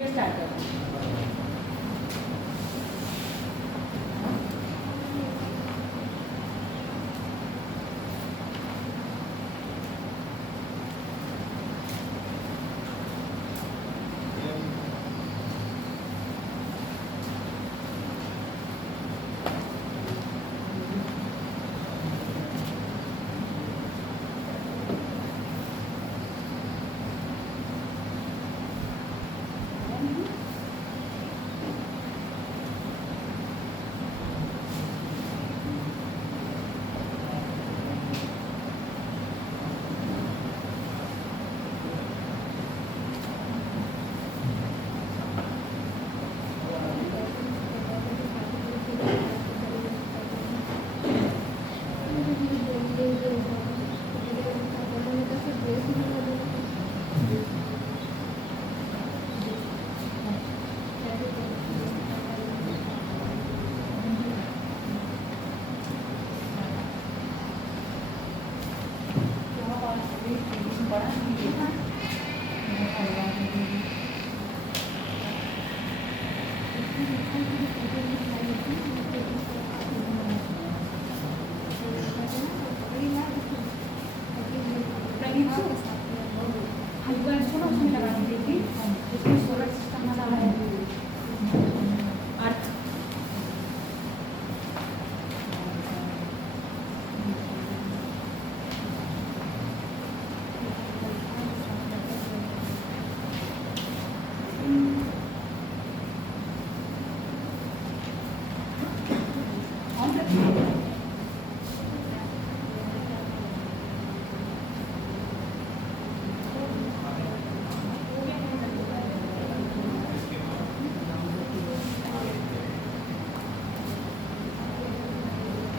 Start करते हैं।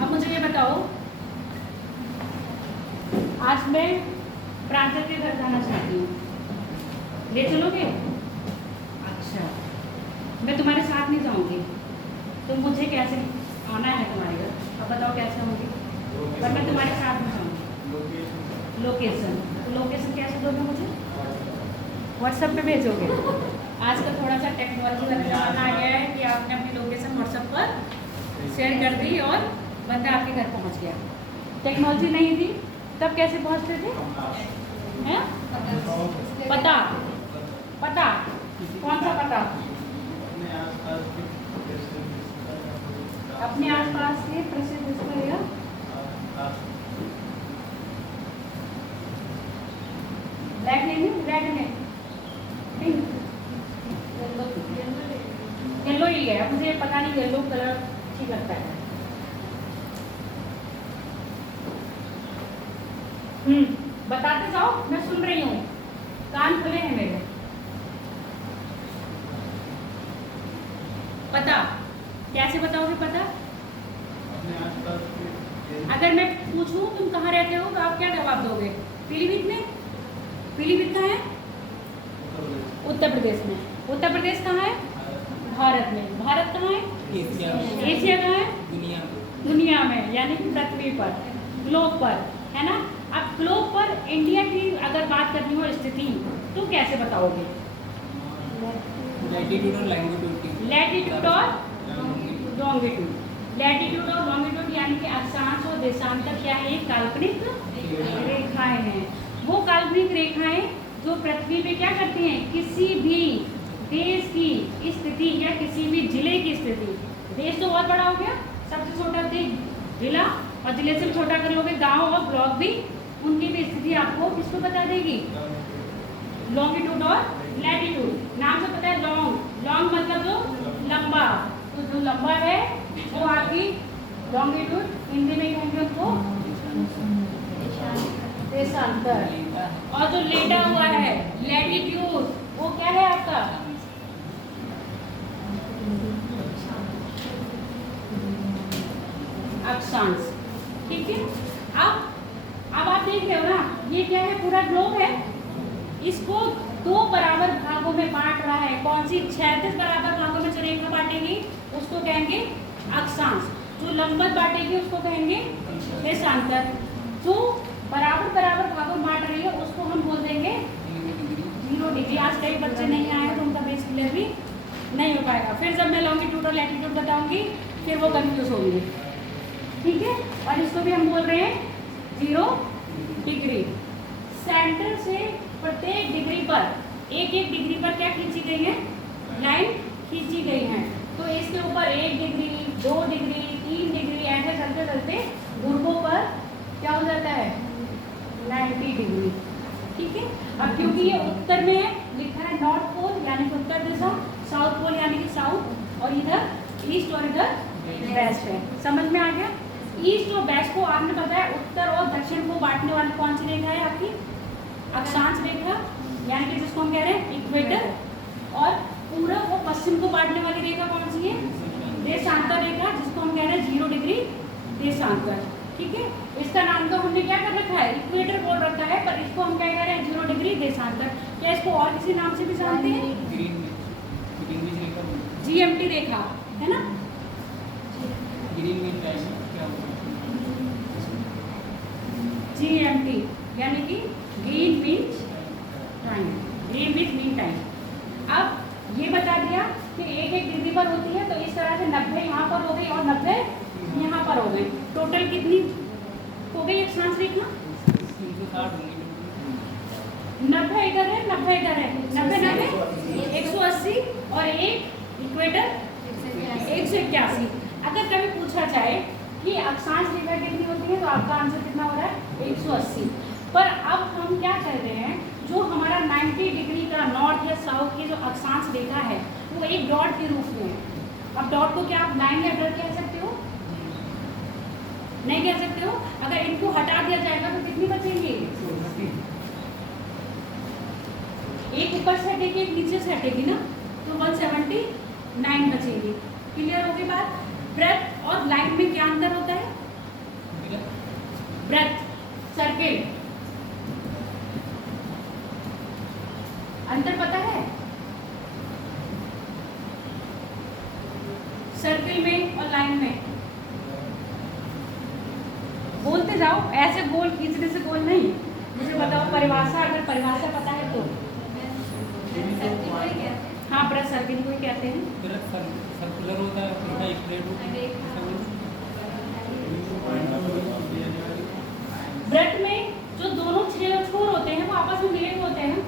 अब मुझे ये बताओ, आज मैं प्रांजल के घर जाना चाहती हूँ, ले चलोगे? अच्छा, मैं तुम्हारे साथ नहीं जाऊँगी, तुम मुझे कैसे आना है तुम्हारे घर? अब बताओ कैसे आऊँगी? पर मैं तुम्हारे साथ में जाऊँगी। लोकेशन, तो लोकेशन कैसे दोगे मुझे? व्हाट्सएप पे भेजोगे? आजकल थोड़ा सा टेक्नोलॉजी वाला ज़माना आ गया है कि आपने अपनी लोकेशन व्हाट्सएप पर शेयर कर दी और बंदा आपके घर पहुंच गया। टेक्नोलॉजी नहीं थी तब कैसे पहुंचते थे? हैं? पता, पता कौन सा पता? अपने आसपास के प्रसिद्ध स्थल या ब्लैक नहीं, रेड नहीं, येलो ही है। मुझे पता नहीं, येलो कलर ठीक लगता है। बताते जाओ, मैं सुन रही हूँ, कान खुले हैं मेरे। पता कैसे बताओगे? पता अगर मैं पूछूं तुम कहाँ रहते हो तो आप क्या जवाब दोगे? पीलीभीत में। पीलीभीत कहाँ है? उत्तर प्रदेश में। उत्तर प्रदेश कहाँ है? भारत में। भारत कहाँ है? एशिया कहाँ है? दुनिया में, यानी कि पृथ्वी पर, ग्लोब पर, है ना। अब ग्लोब पर इंडिया की अगर बात करनी हो स्थिति तो कैसे बताओगे? लैटिट्यूड और लॉन्गिट्यूड। लैटिट्यूड और लॉन्गिट्यूड। लैटिट्यूड और लॉन्गिट्यूड यानी कि अक्षांश और देशांतर क्या है? काल्पनिक रेखाएं हैं। वो काल्पनिक रेखाएं जो पृथ्वी पे क्या करती हैं? किसी भी देश की स्थिति या किसी भी जिले की स्थिति, देश तो बहुत बड़ा हो गया, सबसे छोटा देश जिला, और जिले से छोटा कर लोगे गांव और ब्लॉक भी, उनकी भी स्थिति आपको किसको बता देगी? लॉन्गिट्यूड और लैटिट्यूड। नाम से पता है लॉन्ग, लॉन्ग मतलब जो लंबा, तो जो लंबा है वो आपकी लॉन्गिट्यूड, हिंदी में कहेंगे उसको देशांतर, और जो लेटा हुआ है लैटिट्यूड, वो क्या है आपका? अक्षांश। ठीक है। अब आप देख रहे हो ना, ये क्या है? पूरा ग्लोब है, इसको दो बराबर भागों में बांट रहा है। कौन सी? 36 बराबर भागों में जो रेखा बांटेगी उसको कहेंगे अक्षांश। जो लंबवत बांटेगी उसको कहेंगे देशांतर। जो बराबर बराबर भागों में बांट रही है उसको हम बोल देंगे 0 डिग्री। आज कई बच्चे नहीं आए तो उनका बेस क्लियर भी नहीं हो पाएगा। फिर जब मैं लॉन्गिट्यूड और लैटिट्यूड बताऊंगी फिर वो कंफ्यूज होंगे, ठीक है। और इसको भी हम बोल रहे हैं 0 डिग्री। सेंटर से प्रत्येक डिग्री पर एक एक डिग्री पर क्या खींची गई है, लाइन खींची गई है। तो इसके ऊपर 1 डिग्री 2 डिग्री 3 डिग्री ऐसे चलते चलते ध्रुवों पर क्या हो जाता है 90 डिग्री, ठीक है। अब क्योंकि ये उत्तर में है, लिखा है नॉर्थ पोल यानी कि उत्तर दिशा, साउथ पोल यानी कि साउथ, और इधर ईस्ट और इधर वेस्ट है। समझ में आ गया। ईस्ट और वेस्ट को आपने बताया, उत्तर और दक्षिण को बांटने वाली कौन सी रेखा है आपकी, अक्षांश रेखा, यानी कि जिसको हम कह रहे हैं इक्वेटर। और पूरब और पश्चिम को बांटने वाली रेखा कौन सी है, देशांतर रेखा, जिसको हम कह रहे हैं 0 डिग्री देशांतर, ठीक है। इसका नाम तो हमने क्या कर रखा है, इक्वेटर बोल रखा है, पर इसको हम क्या कह रहे हैं 0 डिग्री देशांतर। क्या इसको और किसी नाम से भी जानते हैं, GMT रेखा, है ना। GMT यानी कि green means time, green means mean time. अब ये बता दिया कि एक एक डिग्री पर होती है, तो इस तरह से 90 यहाँ पर हो गई और 90 यहाँ पर हो गई। टोटल कितनी हो गई अक्षांश रेखा, 90 इधर है 90 इधर है, 90 90 180 और एक इक्वेटर 181। अगर कभी पूछा जाए कि अक्षांश रेखा कितनी होती है तो आपका आंसर कितना हो रहा है 180। पर अब हम क्या कर रहे हैं, जो हमारा 90 डिग्री का नॉर्थ या साउथ की जो अक्षांश रेखा है वो एक डॉट के रूप में है। अब डॉट को क्या आप लाइन या डॉट कह सकते हो, नहीं कह सकते हो। अगर इनको हटा दिया जाएगा तो कितनी बचेंगे, एक ऊपर से हटेगी एक नीचे से हटेगी ना, तो 179 बचेंगी। क्लियर होगी बात। ब्रेथ और लाइन में क्या अंतर होता है, ब्रेथ सर्किल अंतर पता है, सर्किल में और लाइन में। बोलते जाओ, ऐसे गोल खींचने से गोल नहीं। मुझे बताओ परिभाषा, अगर परिभाषा पता है तो। हाँ, ब्रेथ सर्किल को ही कहते हैं। सर्कुलर होता है, स्ट्रेट होता है। ब्रेथ में जो दोनों छोर होते हैं वो आपस में मिले हुए होते हैं,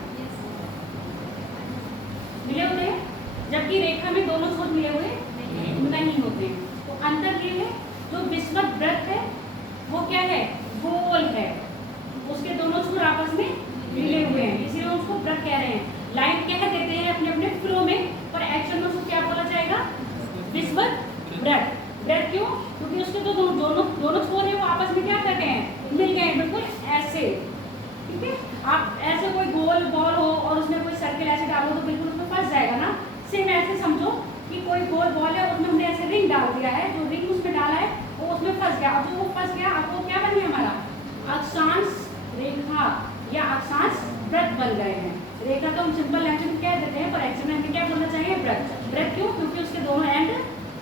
मिले होते हैं, जबकि रेखा में दोनों छोर मिले हुए नहीं होते। तो अंतर ये है, जो विषुवत ब्रेथ है वो क्या है, गोल है, उसके दोनों छोर आपस में मिले हुए हैं, इसीलिए उसको ब्रेथ कह रहे हैं। लाइन कह देते हैं अपने अपने फ्लो में, पर एक्शन में उसको क्या बोला जाएगा, विषुवत ब्रेथ। ब्रेथ क्यों, क्योंकि उसके तो दोनों छोर है वो आपस में क्या कर रहे हैं, मिल गए, बिल्कुल ऐसे, ठीक है। आप ऐसे कोई गोल बॉल हो और उसमें कोई सर्किल ऐसे डालो तो बिल्कुल उसमें फंस जाएगा ना। सेम ऐसे समझो कि कोई गोल बॉल है, उसमें हमने ऐसे रिंग डाल दिया है, जो रिंग उसमें डाला है वो उसमें फंस गया, और जो वो फंस गया अब वो क्या बनी हमारा, अक्षांश रेखा या अक्षांश ब्रेथ बन गए हैं। रेखा तो हम सिंपल लैंग्वेज में कह देते हैं, पर एक्चुअली हमें क्या बोलना चाहिए, ब्रेथ। ब्रेथ क्यों, क्योंकि उसके दोनों एंड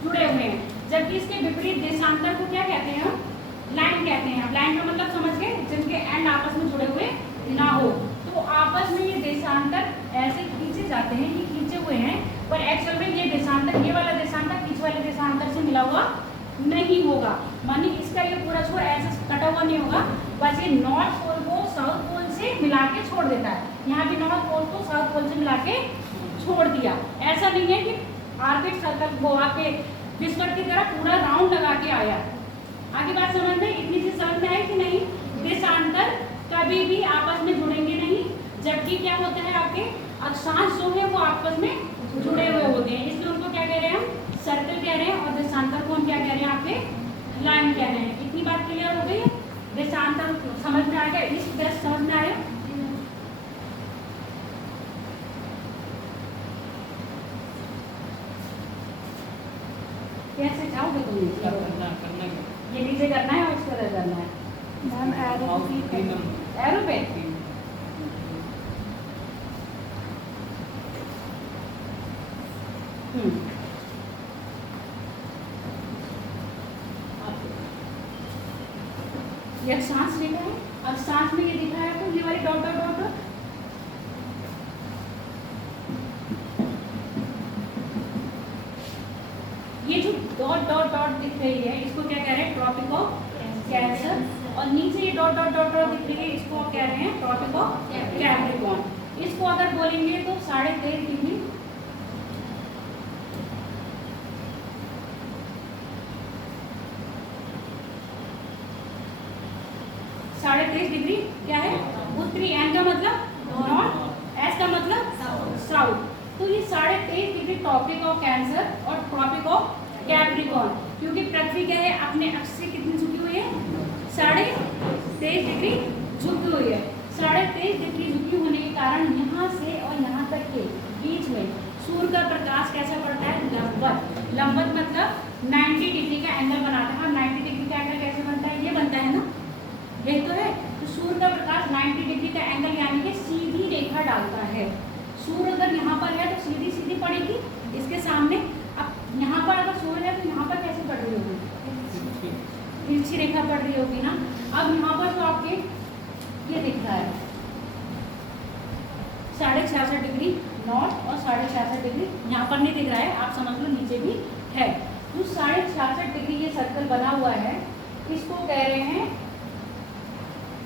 जुड़े हुए हैं। जबकि इसके विपरीत देशांतर को क्या कहते हैं, लाइन कहते हैं। अब लाइन का मतलब समझ गए, जिनके एंड आपस में जुड़े हुए ना हो, तो आपस में ये देशांतर ऐसे खींचे जाते हैं कि खींचे हुए हैं, पर एक्चुअल में ये देशांतर, ये वाला देशांतर पीछे वाले देशांतर से मिला हुआ नहीं होगा। मानी इसका ये पूरा छोर ऐसे कटा हुआ नहीं होगा, बस ये नॉर्थ पोल को साउथ पोल से मिला के छोड़ देता है। यहाँ भी नॉर्थ पोल को साउथ पोल से मिला के छोड़ दिया। ऐसा नहीं है कि आर्बिट सर्कल वो आपके विषुवत की तरह पूरा राउंड लगा के आया। आगे बात समझ में, इतनी सी समझ में आई कि नहीं। देशांतर कभी भी आपस में जुड़ेंगे नहीं, जबकि क्या होता है, आपके अक्षांश जो है वो आपस में जुड़े हुए होते हैं, इसलिए उनको क्या कह रहे हैं हम, सर्कल कह रहे हैं, और देशांतर को हम क्या कह रहे हैं, आपके लाइन कह रहे हैं। इतनी बात क्लियर हो गई है। देशांतर समझ में आ गया, ईस्ट वेस्ट समझ में आया। कैसे जाओगे तुम नीचे, ये नीचे करना है और उसके अंदर करना है मैम, एरो पे। ये अक्षांश रेखा है, अक्षांश में ये दिखा है तो ये वाली डॉट डॉट डॉट, ये जो डॉट डॉट डॉट दिख रही है इसको क्या कह रहे हैं? Tropic of cancer. और नीचे ये डॉट डॉट डॉट डॉट दिख रही है इसको आप कह रहे हैं ट्रॉपिक ऑफ कैप्रिकॉर्न। इसको अगर बोलेंगे तो 23.5 डिग्री 23.5 डिग्री क्या है? उत्तरी। एन का मतलब नॉर्थ, एस का मतलब साउथ। तो ये 23.5 डिग्री ट्रॉपिक ऑफ कैंसर और ट्रॉपिक ऑफ कैप्रिकॉर्न, क्योंकि पृथ्वी क्या है अपने अक्ष से कितनी झुकी हुई है? 23.5 डिग्री झुकी हुई है। 23.5 डिग्री झुकी होने के कारण यहाँ से और यहाँ तक के बीच में सूर्य का प्रकाश कैसा पड़ता है? लंबवत। लंबवत मतलब 90 डिग्री का एंगल बनाता है। और 90 डिग्री का एंगल कैसे बनता है? ये बनता है ना, यही तो है। तो सूर्य का प्रकाश 90 डिग्री का एंगल यानी कि सीधी रेखा डालता है। सूर्य अगर यहाँ पर है तो सीधी सीधी पड़ेगी इसके सामने। अब यहाँ पर अगर सूर्य है तो यहाँ पर कैसे पड़ रही होगी? तिरछी रेखा पड़ रही होगी ना। अब यहाँ पर तो आपके ये दिख रहा है 66.5 डिग्री नॉर्थ और 66.5 डिग्री यहाँ पर नहीं दिख रहा है, आप समझ लो नीचे भी है। तो 66.5 डिग्री ये सर्कल बना हुआ है, इसको कह रहे हैं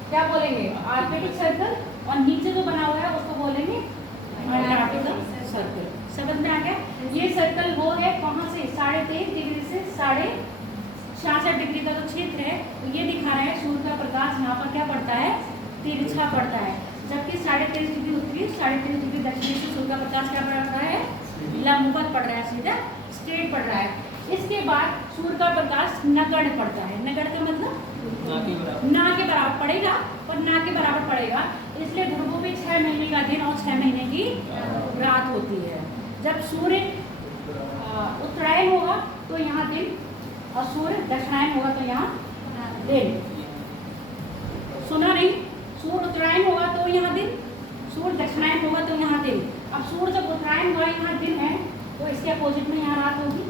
क्या बोलेंगे? Arctic circle. और नीचे जो बना हुआ है उसको बोलेंगे अंटार्कटिक सर्कल। समझ में आ गया? ये सर्कल वो है कहाँ से? 23.5 डिग्री से 66.5 डिग्री का जो क्षेत्र है तो ये दिखा रहा है सूर्य का प्रकाश यहाँ पर क्या पड़ता है? तिरछा पड़ता है। जबकि 23.5 डिग्री उत्तरी 23.5 डिग्री दक्षिणी से सूर्य का प्रकाश क्या पड़ रहा है? लंबवत पड़ रहा है, सीधा स्ट्रेट पड़ रहा है। इसके बाद सूर्य का प्रकाश नगण्य पड़ता है। नगण्य का मतलब ना के बराबर पड़ेगा, पर ना के बराबर पड़ेगा। इसलिए ध्रुवों में 6 महीने का दिन और 6 महीने की रात होती है। जब सूर्य उत्तरायण होगा तो यहाँ दिन, और सूर्य दक्षिणायन होगा तो यहाँ दिन। सुना नहीं? सूर्य उत्तरायण होगा तो यहाँ दिन, सूर्य दक्षिणायन होगा तो यहाँ दिन। अब सूर्य जब उत्तरायण हुआ यहाँ दिन है तो इसके अपोजिट में यहाँ रात होगी।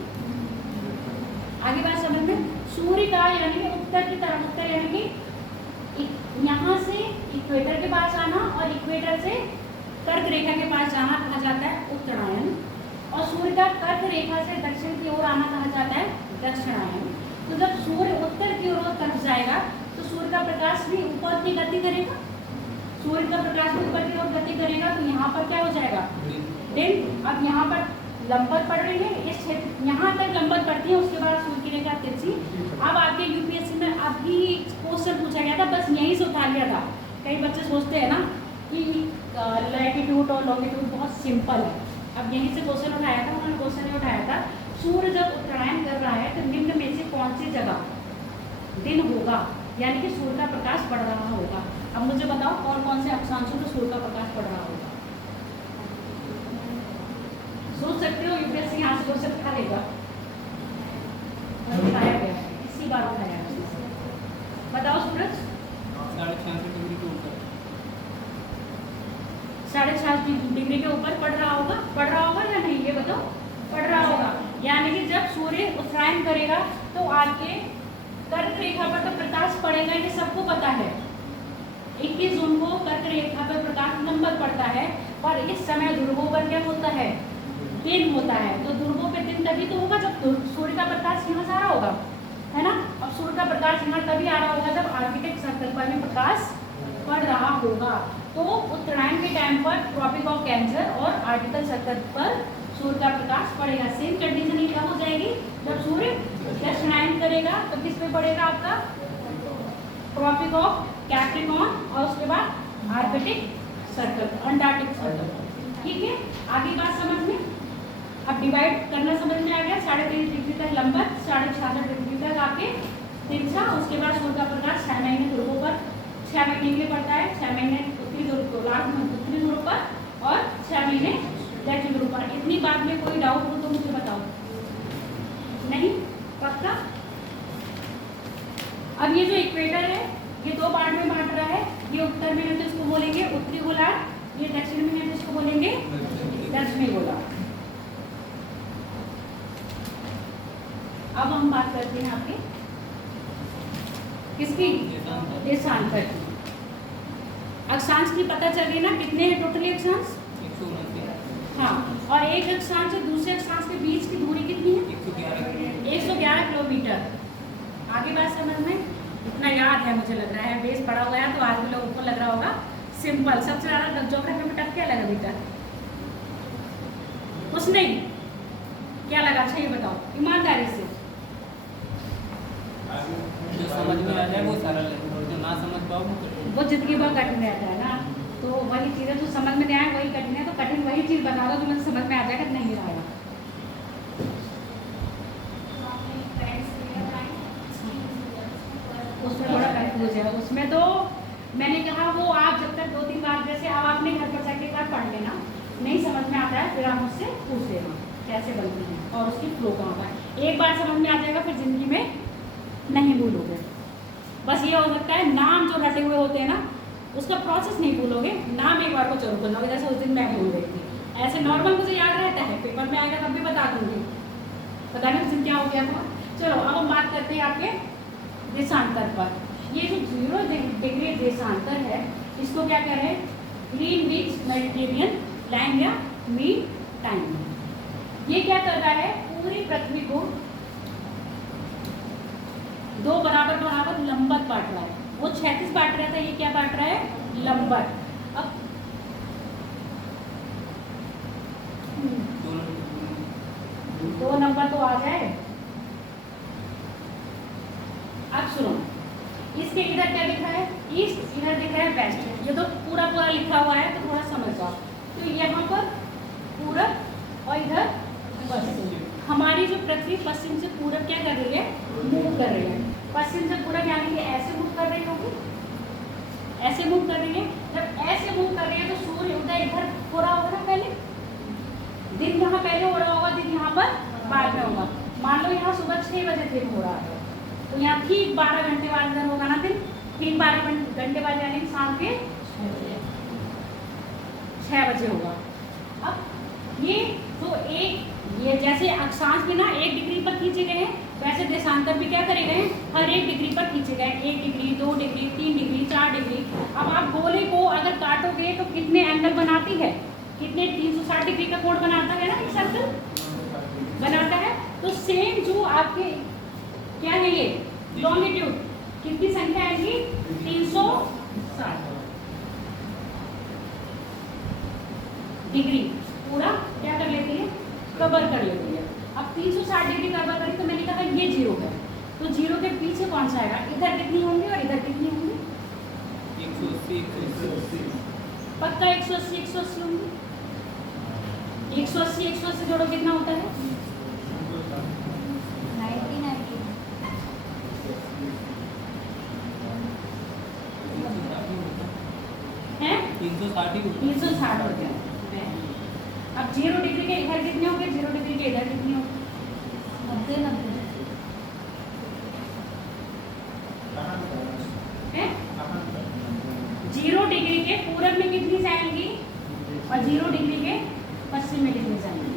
आगे बात समझ में? सूर्य का यानी कि उत्तर की तरफ, उत्तर यानी कि यहाँ से इक्वेटर के पास आना और इक्वेटर से कर्क रेखा के पास जाना कहा जाता है उत्तरायण। और सूर्य का कर्क रेखा से दक्षिण की ओर आना कहा जाता है दक्षिणायन। तो जब सूर्य उत्तर की ओर तरफ जाएगा तो सूर्य का प्रकाश भी ऊपर की गति करेगा। सूर्य का प्रकाश भी ऊपर की ओर गति करेगा तो यहाँ पर क्या हो जाएगा? दिन। अब यहाँ पर लंबवत पड़ रही है, इस क्षेत्र यहाँ तक लंबवत पड़ती है, उसके बाद सूर्य की रेखा तिरछी। अब आपके यूपीएससी में अभी क्वेश्चन पूछा गया था, बस यहीं से उठा लिया था। कई बच्चे सोचते हैं ना कि लैटिट्यूड और लॉन्गिट्यूड बहुत सिंपल है, अब यहीं से क्वेश्चन उठाया था। उन्होंने क्वेश्चन ये उठाया था, सूर्य जब उत्तरायण कर रहा है तो निम्न में से कौन सी जगह दिन होगा, यानी कि सूर्य का प्रकाश पड़ रहा होगा। अब मुझे बताओ कौन कौन से अक्षांशों में सूर्य का प्रकाश पड़ रहा होगा? सोच सकते हो, यूपीएससी यहाँ से क्वेश्चन उठा लेगा। उठाया गया है, इसी बार उठाया है। बताओ सूरज। 66.5 डिग्री के ऊपर। 66 डिग्री के ऊपर पड़ रहा होगा? पड़ रहा होगा या नहीं, ये बताओ। पड़ रहा होगा, यानी कि जब सूर्य उत्तरायण करेगा तो आपके कर्क रेखा पर तो प्रकाश पड़ेगा, ये सबको पता है। 21 जून को कर्क रेखा पर प्रकाश लंबवत पड़ता है, पर इस समय ध्रुवों पर क्या होता है? दिन होता है। तो ध्रुवों पे दिन तभी तो होगा जब सूर्य का प्रकाश यहाँ से आ रहा होगा, है ना। अब सूर्य का प्रकाश यहाँ तभी आ रहा होगा जब आर्कटिक सर्कल पर भी प्रकाश पड़ रहा होगा। तो उत्तरायण के टाइम पर ट्रॉपिक ऑफ कैंसर और आर्कटिकल सर्कल पर सूर्य का प्रकाश पड़ेगा। सेम कंडीशन ही क्या हो जाएगी? जब सूर्य दक्षिणायन करेगा तो किस पे पड़ेगा आपका? ट्रॉपिक ऑफ कैप्रिकॉर्न और उसके बाद आर्कटिक सर्कल, अंटार्कटिक सर्कल। ठीक है, आगे बात समझ में? अब डिवाइड करना समझ में आ गया। 23.5 डिग्री तक लंबवत, 66.5 डिग्री तक आपके तिरछा। उसके बाद सूर्य का प्रकाश 6 महीने ध्रुवों पर, 6 महीने के लिए पड़ता है। 6 महीने उत्तरी ध्रुव को, उत्तरी ध्रुव पर और 6 महीने दक्षिण ध्रुव पर। इतनी बात में कोई डाउट हो तो मुझे बताओ। नहीं? पक्का? अब ये जो इक्वेटर है ये 2 पार्ट में बांट रहा है। ये उत्तर में है तो इसको बोलेंगे उत्तरी गोलार्ध, ये दक्षिण में है तो इसको बोलेंगे दक्षिणी गोलार्ध। अब हम बात करते हैं आपके किसकी? देशांतर की। अक्षांश की पता चल रही ना, कितने हैं टोटली अक्षांश? 129। हाँ, और एक अक्षांश से दूसरे अक्षांश के बीच की दूरी कितनी है? 111। बेस पड़ा हुआ है तो आज भी लोगों को लग रहा होगा सिंपल। सबसे ज़्यादा ज्योग्राफी में टफ क्या लगा बेटा? कुछ नहीं, क्या लगा? अच्छा ये बताओ ईमानदारी से। जो समझ में आ जाए वो सरल है और जो ना समझ पाओ वो कठिन। वो जिंदगी बहुत कठिन रहता है ना, तो वही चीज़ें जो समझ में नहीं आए वही कठिन है, तो कठिन वही चीज़ बता दो जो मुझे समझ में आ जाएगा, नहीं आएगा। उसमें थोड़ा कंफ्यूज है, उसमें तो मैंने कहा वो आप जब तक 2-3 बार, जैसे अब आपने घर पर जाके एक बार पढ़ लेना, नहीं समझ में आता है फिर आप मुझसे पूछ लेना कैसे बनती है और उसकी फ्लो कहाँ का है। एक बार समझ में आ जाएगा फिर ज़िंदगी में नहीं भूलोगे। बस ये हो सकता है नाम जो रटे हुए होते हैं ना उसका प्रोसेस नहीं भूलोगे, नाम एक बार को जरूर भूल जाओगे, जैसे उस दिन मैं भूल गई थी। ऐसे नॉर्मल मुझे याद रहता है, पेपर में आएगा तब भी बता दूँगी, पता नहीं उस दिन क्या हो गया था। चलो अब हम बात करते हैं आपके देशांतर पर। ये जो 0 डिग्री देशांतर है इसको क्या कह रहे हैं? ग्रीनविच मेडिटेरियन लाइन या मीन टाइम। ये क्या कर रहा है? पूरी पृथ्वी को 2 बराबर बराबर लंबवत बांट रहा है। वो 36 बांट रहा था, ये क्या बांट रहा है? लंबवत। अब दो नंबर तो आ जाए। अब सुनो, इसके इधर क्या लिखा है? ईस्ट, इधर लिखा है वेस्ट। ये तो पूरा पूरा लिखा हुआ है तो थोड़ा समझ जाओ। तो यहाँ पर पूरब और इधर पश्चिम। हमारी जो पृथ्वी पश्चिम से पूरब क्या कर रही है? मूव कर रही है। पश्चिम से पूरब यानी कि ऐसे मूव कर रही होगी, ऐसे मूव कर रही है। जब ऐसे मूव कर रही है तो सूर्य उदय इधर हो रहा होगा ना, पहले दिन यहाँ पहले हो रहा होगा, दिन यहाँ पर बाद में होगा। मान लो यहाँ सुबह 6 बजे दिन हो रहा है तो यहाँ ठीक 12 घंटे बाद इधर होगा ना दिन, ठीक 12 घंटे बाद यानी शाम के 6 बजे होगा। अब ये तो ये जैसे अक्षांश भी ना 1 डिग्री पर खींचे गए हैं, वैसे देशांतर भी क्या करे गए हैं? हर 1 डिग्री पर खींचे गए। 1 डिग्री, 2 डिग्री, 3 डिग्री, 4 डिग्री। अब आप गोले को अगर काटोगे तो कितने एंगल बनाती है? कितने? 360 डिग्री का कोण बनाता है ना, एक सर्कल बनाता है। तो सेम जो आपके क्या है ये लॉन्गिट्यूड, कितनी संख्या आएगी? 360 डिग्री पूरा क्या कर लेती है? कवर कर लेती है। अब 360 डिग्री कवर करी तो मैंने कहा ये 0 है, तो 0 के पीछे कौन सा आएगा? इधर कितनी होंगी और इधर कितनी होंगी? 180 पक्का 180 होंगी। 180 जोड़ो कितना होता है? 90 है 360 हो गया। अब 0 डिग्री के इधर कितने होंगे? 0 डिग्री के इधर कितनी होंगी? 90 है। 0 डिग्री के पूरब में कितनी जाएंगी और 0 डिग्री के पश्चिम में कितनी जाएंगी?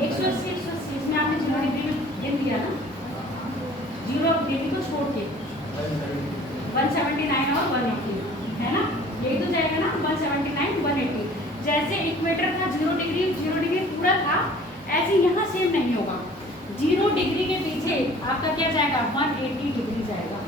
180 इसमें आपने 0 डिग्री में ये दिया ना, 0 डिग्री को छोड़ के 179 और 180 है ना, यही तो जाएगा ना 179 180। जैसे इक्वेटर था 0 डिग्री पूरा था, ऐसे यहाँ सेम नहीं होगा। 0 डिग्री के पीछे आपका क्या जाएगा? 180 डिग्री जाएगा।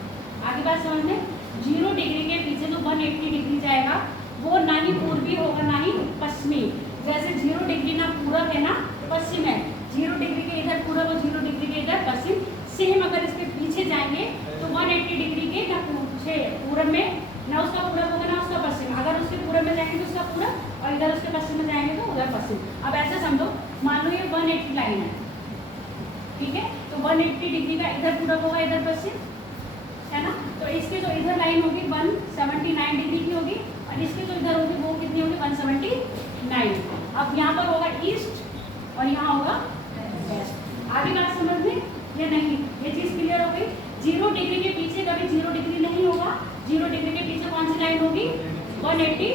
आगे बात समझ में? 0 डिग्री के पीछे जो 180 डिग्री जाएगा वो ना ही पूर्वी होगा ना ही पश्चिमी। जैसे 0 डिग्री ना पूरब है ना पश्चिम है, 0 डिग्री के इधर पूरब और 0 डिग्री के इधर पश्चिम। सेम अगर इसके पीछे जाएंगे तो 180 डिग्री के ना पूरब में ना उसका पूरब होगा ना उसका पश्चिम। अगर उसके पूरब में जाएंगे तो उसका पूरब और इधर उसके पश्चिम में जाएंगे तो उधर पश्चिम। अब ऐसे समझो, मान लो ये 180 लाइन है, ठीक है, तो 180 डिग्री का इधर पूरब होगा इधर पश्चिम है ना, तो इसकी जो इधर लाइन होगी 179 डिग्री की होगी और इसकी जो इधर होगी वो कितनी होगी? 179। अब यहाँ पर होगा ईस्ट और यहाँ होगा वेस्ट। आगे बात समझ में या नहीं? ये चीज़ क्लियर हो गई? 0 डिग्री के पीछे कभी 0 डिग्री नहीं होगा। 0 डिग्री के पीछे कौन सी लाइन होगी? 180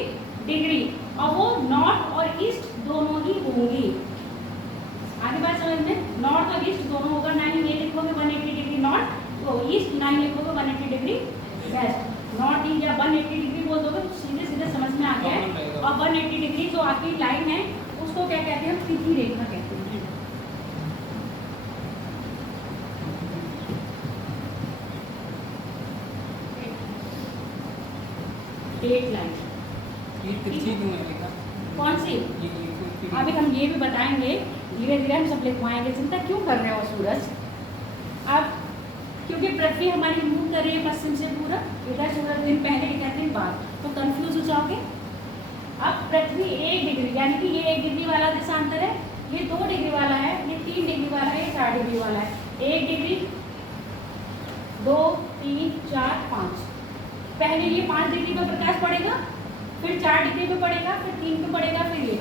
डिग्री, और वो नॉर्थ और ईस्ट दोनों ही होंगी। आगे बात समझ में? नॉर्थ और ईस्ट दोनों होगा, ना ही ये लिखोगे 180 डिग्री नॉर्थ तो ईस्ट, ना ही लिखोगे 180 डिग्री वेस्ट। नॉर्थ ईस्ट या 180 डिग्री बोल दोगे तो सीधे सीधे समझ में आ गया है। और 180 डिग्री जो आपकी लाइन है उसको क्या कहते हैं? तिथि रेखा कहते हैं। Date line. ये तिरछी क्यों है रेखा? कौन सी? ये अभी हम ये भी बताएंगे, धीरे धीरे हम सब लिखवाएंगे। चिंता क्यों कर रहे हो सूरज? अब क्योंकि पृथ्वी हमारी मूव कर रही है पश्चिम से पूरब, इधर सूरज दिन पहले इधर दिन बाद, तो कंफ्यूज हो जाओगे। अब पृथ्वी 1 डिग्री, यानी कि ये 1 डिग्री वाला देशांतर है, ये 2 डिग्री वाला है, ये 3 डिग्री वाला है, ये 4 डिग्री वाला है। 1 डिग्री, 2, 3, 4, 5। पहले ये 5 डिग्री का प्रकाश पड़ेगा, फिर 4 डिग्री पे पड़ेगा, फिर 3 पे पड़ेगा, फिर ये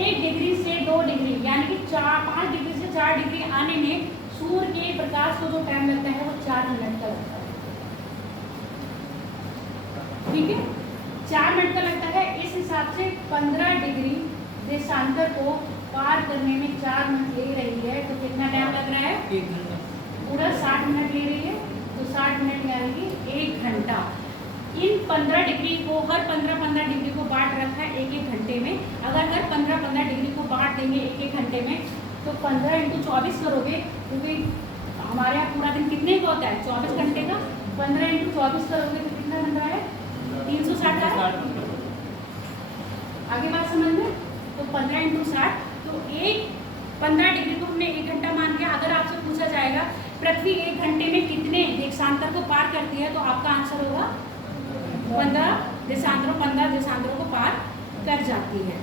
1 डिग्री से 2 डिग्री, यानी कि 5 डिग्री से 4 डिग्री आने में सूर्य के प्रकाश को जो टाइम लगता है वो 4 मिनट का लगता है। ठीक है, 4 मिनट का लगता है। इस हिसाब से 15 डिग्री देशांतर को पार करने में 4 मिनट ले रही है, तो कितना टाइम लग रहा है? 1 घंटा। पूरा 60 मिनट ले रही है, तो 60 मिनट यानी कि 1 घंटा। इन 15 डिग्री को, हर 15-15 डिग्री को बांट रखा है 1-1 घंटे में। अगर हर 15-15 डिग्री को बांट देंगे 1-1 घंटे में, तो 15 × 24 करोगे, क्योंकि हमारे यहाँ पूरा दिन कितने का होता है? 24 घंटे का। 15 × 24 करोगे तो कितना बन रहा है? 360 है। आगे बात समझ में? तो 15 × 60, तो 15 डिग्री को हमने 1 घंटा मान लिया। अगर आपसे पूछा जाएगा पृथ्वी 1 घंटे में कितने देशांतर को पार करती है, तो आपका आंसर होगा 15 देशांतरों को पार कर जाती है।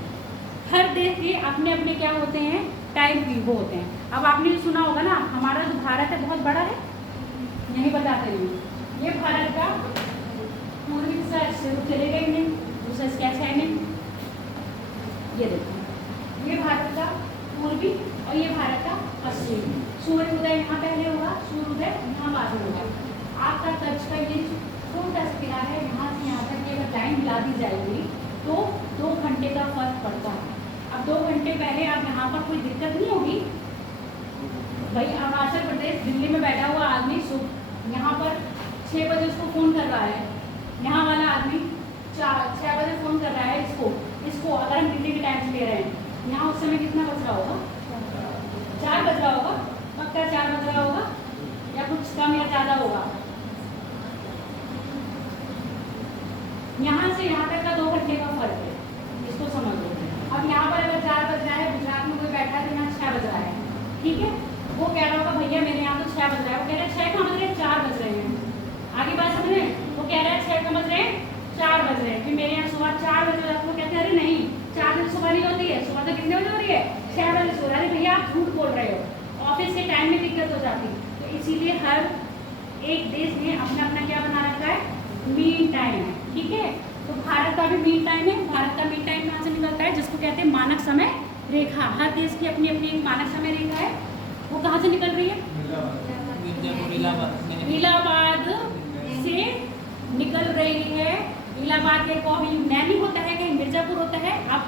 हर देश के अपने अपने क्या होते हैं? टाइम भी वो होते हैं। अब आपने भी सुना होगा ना, हमारा जो भारत है बहुत बड़ा है, नहीं बताते नहीं। ये भारत का पूर्वी दिशा से चले गए नहीं, दूसरा कैसे है नहीं, ये देखो, ये भारत का पूर्वी और ये भारत का पश्चिमी। सूर्य उदय यहाँ पहले होगा, सूर्य उदय यहाँ बाद में होगा। आपका तर्ज का ये छोटा सा किनारा है, यहाँ से यहाँ तक अगर लाइन मिला दी जाएगी तो 2 घंटे का फर्क पड़ता है। अब 2 घंटे पहले आप यहाँ पर कोई दिक्कत नहीं होगी भाई। अरुणाचल प्रदेश दिल्ली में बैठा हुआ आदमी यहाँ पर 6 बजे उसको फ़ोन कर रहा है, यहाँ वाला आदमी 6 बजे फ़ोन कर रहा है इसको अगर हम दिल्ली के टाइम से ले रहे हैं, यहाँ उस समय कितना बज रहा होगा? 4 बज रहा होगा, पक्का 4 बज रहा होगा, या कुछ कम या ज़्यादा होगा। यहाँ से यहाँ तक का 2 घंटे का फर्क है, इसको समझ लो। अब यहाँ पर अगर 4 बज रहा है, गुजरात में कोई बैठा है तो यहाँ 6 बज रहा है, ठीक है। वो कह रहा होगा भैया मेरे यहाँ तो 6 बज रहा है, वो कह रहा है 6 कहाँ बज रहे हैं? 4 बज रहे हैं। आगे बात समझ रहे हैं? वो कह रहा है 6 कहाँ बज रहे हैं? 4 बज रहे हैं। फिर मेरे यहाँ सुबह 4 बजे हो जाता है, वो कहते हैं अरे नहीं 4 बजे सुबह नहीं होती है, सुबह तो कितने बजे हो रही है? 6 बजे सो रहा है। भैया आप झूठ बोल रहे हो, ऑफिस के टाइम में दिक्कत हो जाती। तो इसीलिए हर एक देश ने अपना अपना क्या बना रखा है? मीन टाइम है, ठीक है। तो भारत का भी मीन टाइम है। भारत का मीन टाइम कहाँ से निकलता है? जिसको कहते हैं मानक समय रेखा। हर देश की अपनी अपनी एक मानक समय रेखा है। वो कहाँ से निकल रही है? इलाहाबाद से निकल रही है। इलाहाबाद के को भी नैनी होता है, कहीं मिर्जापुर होता है। आप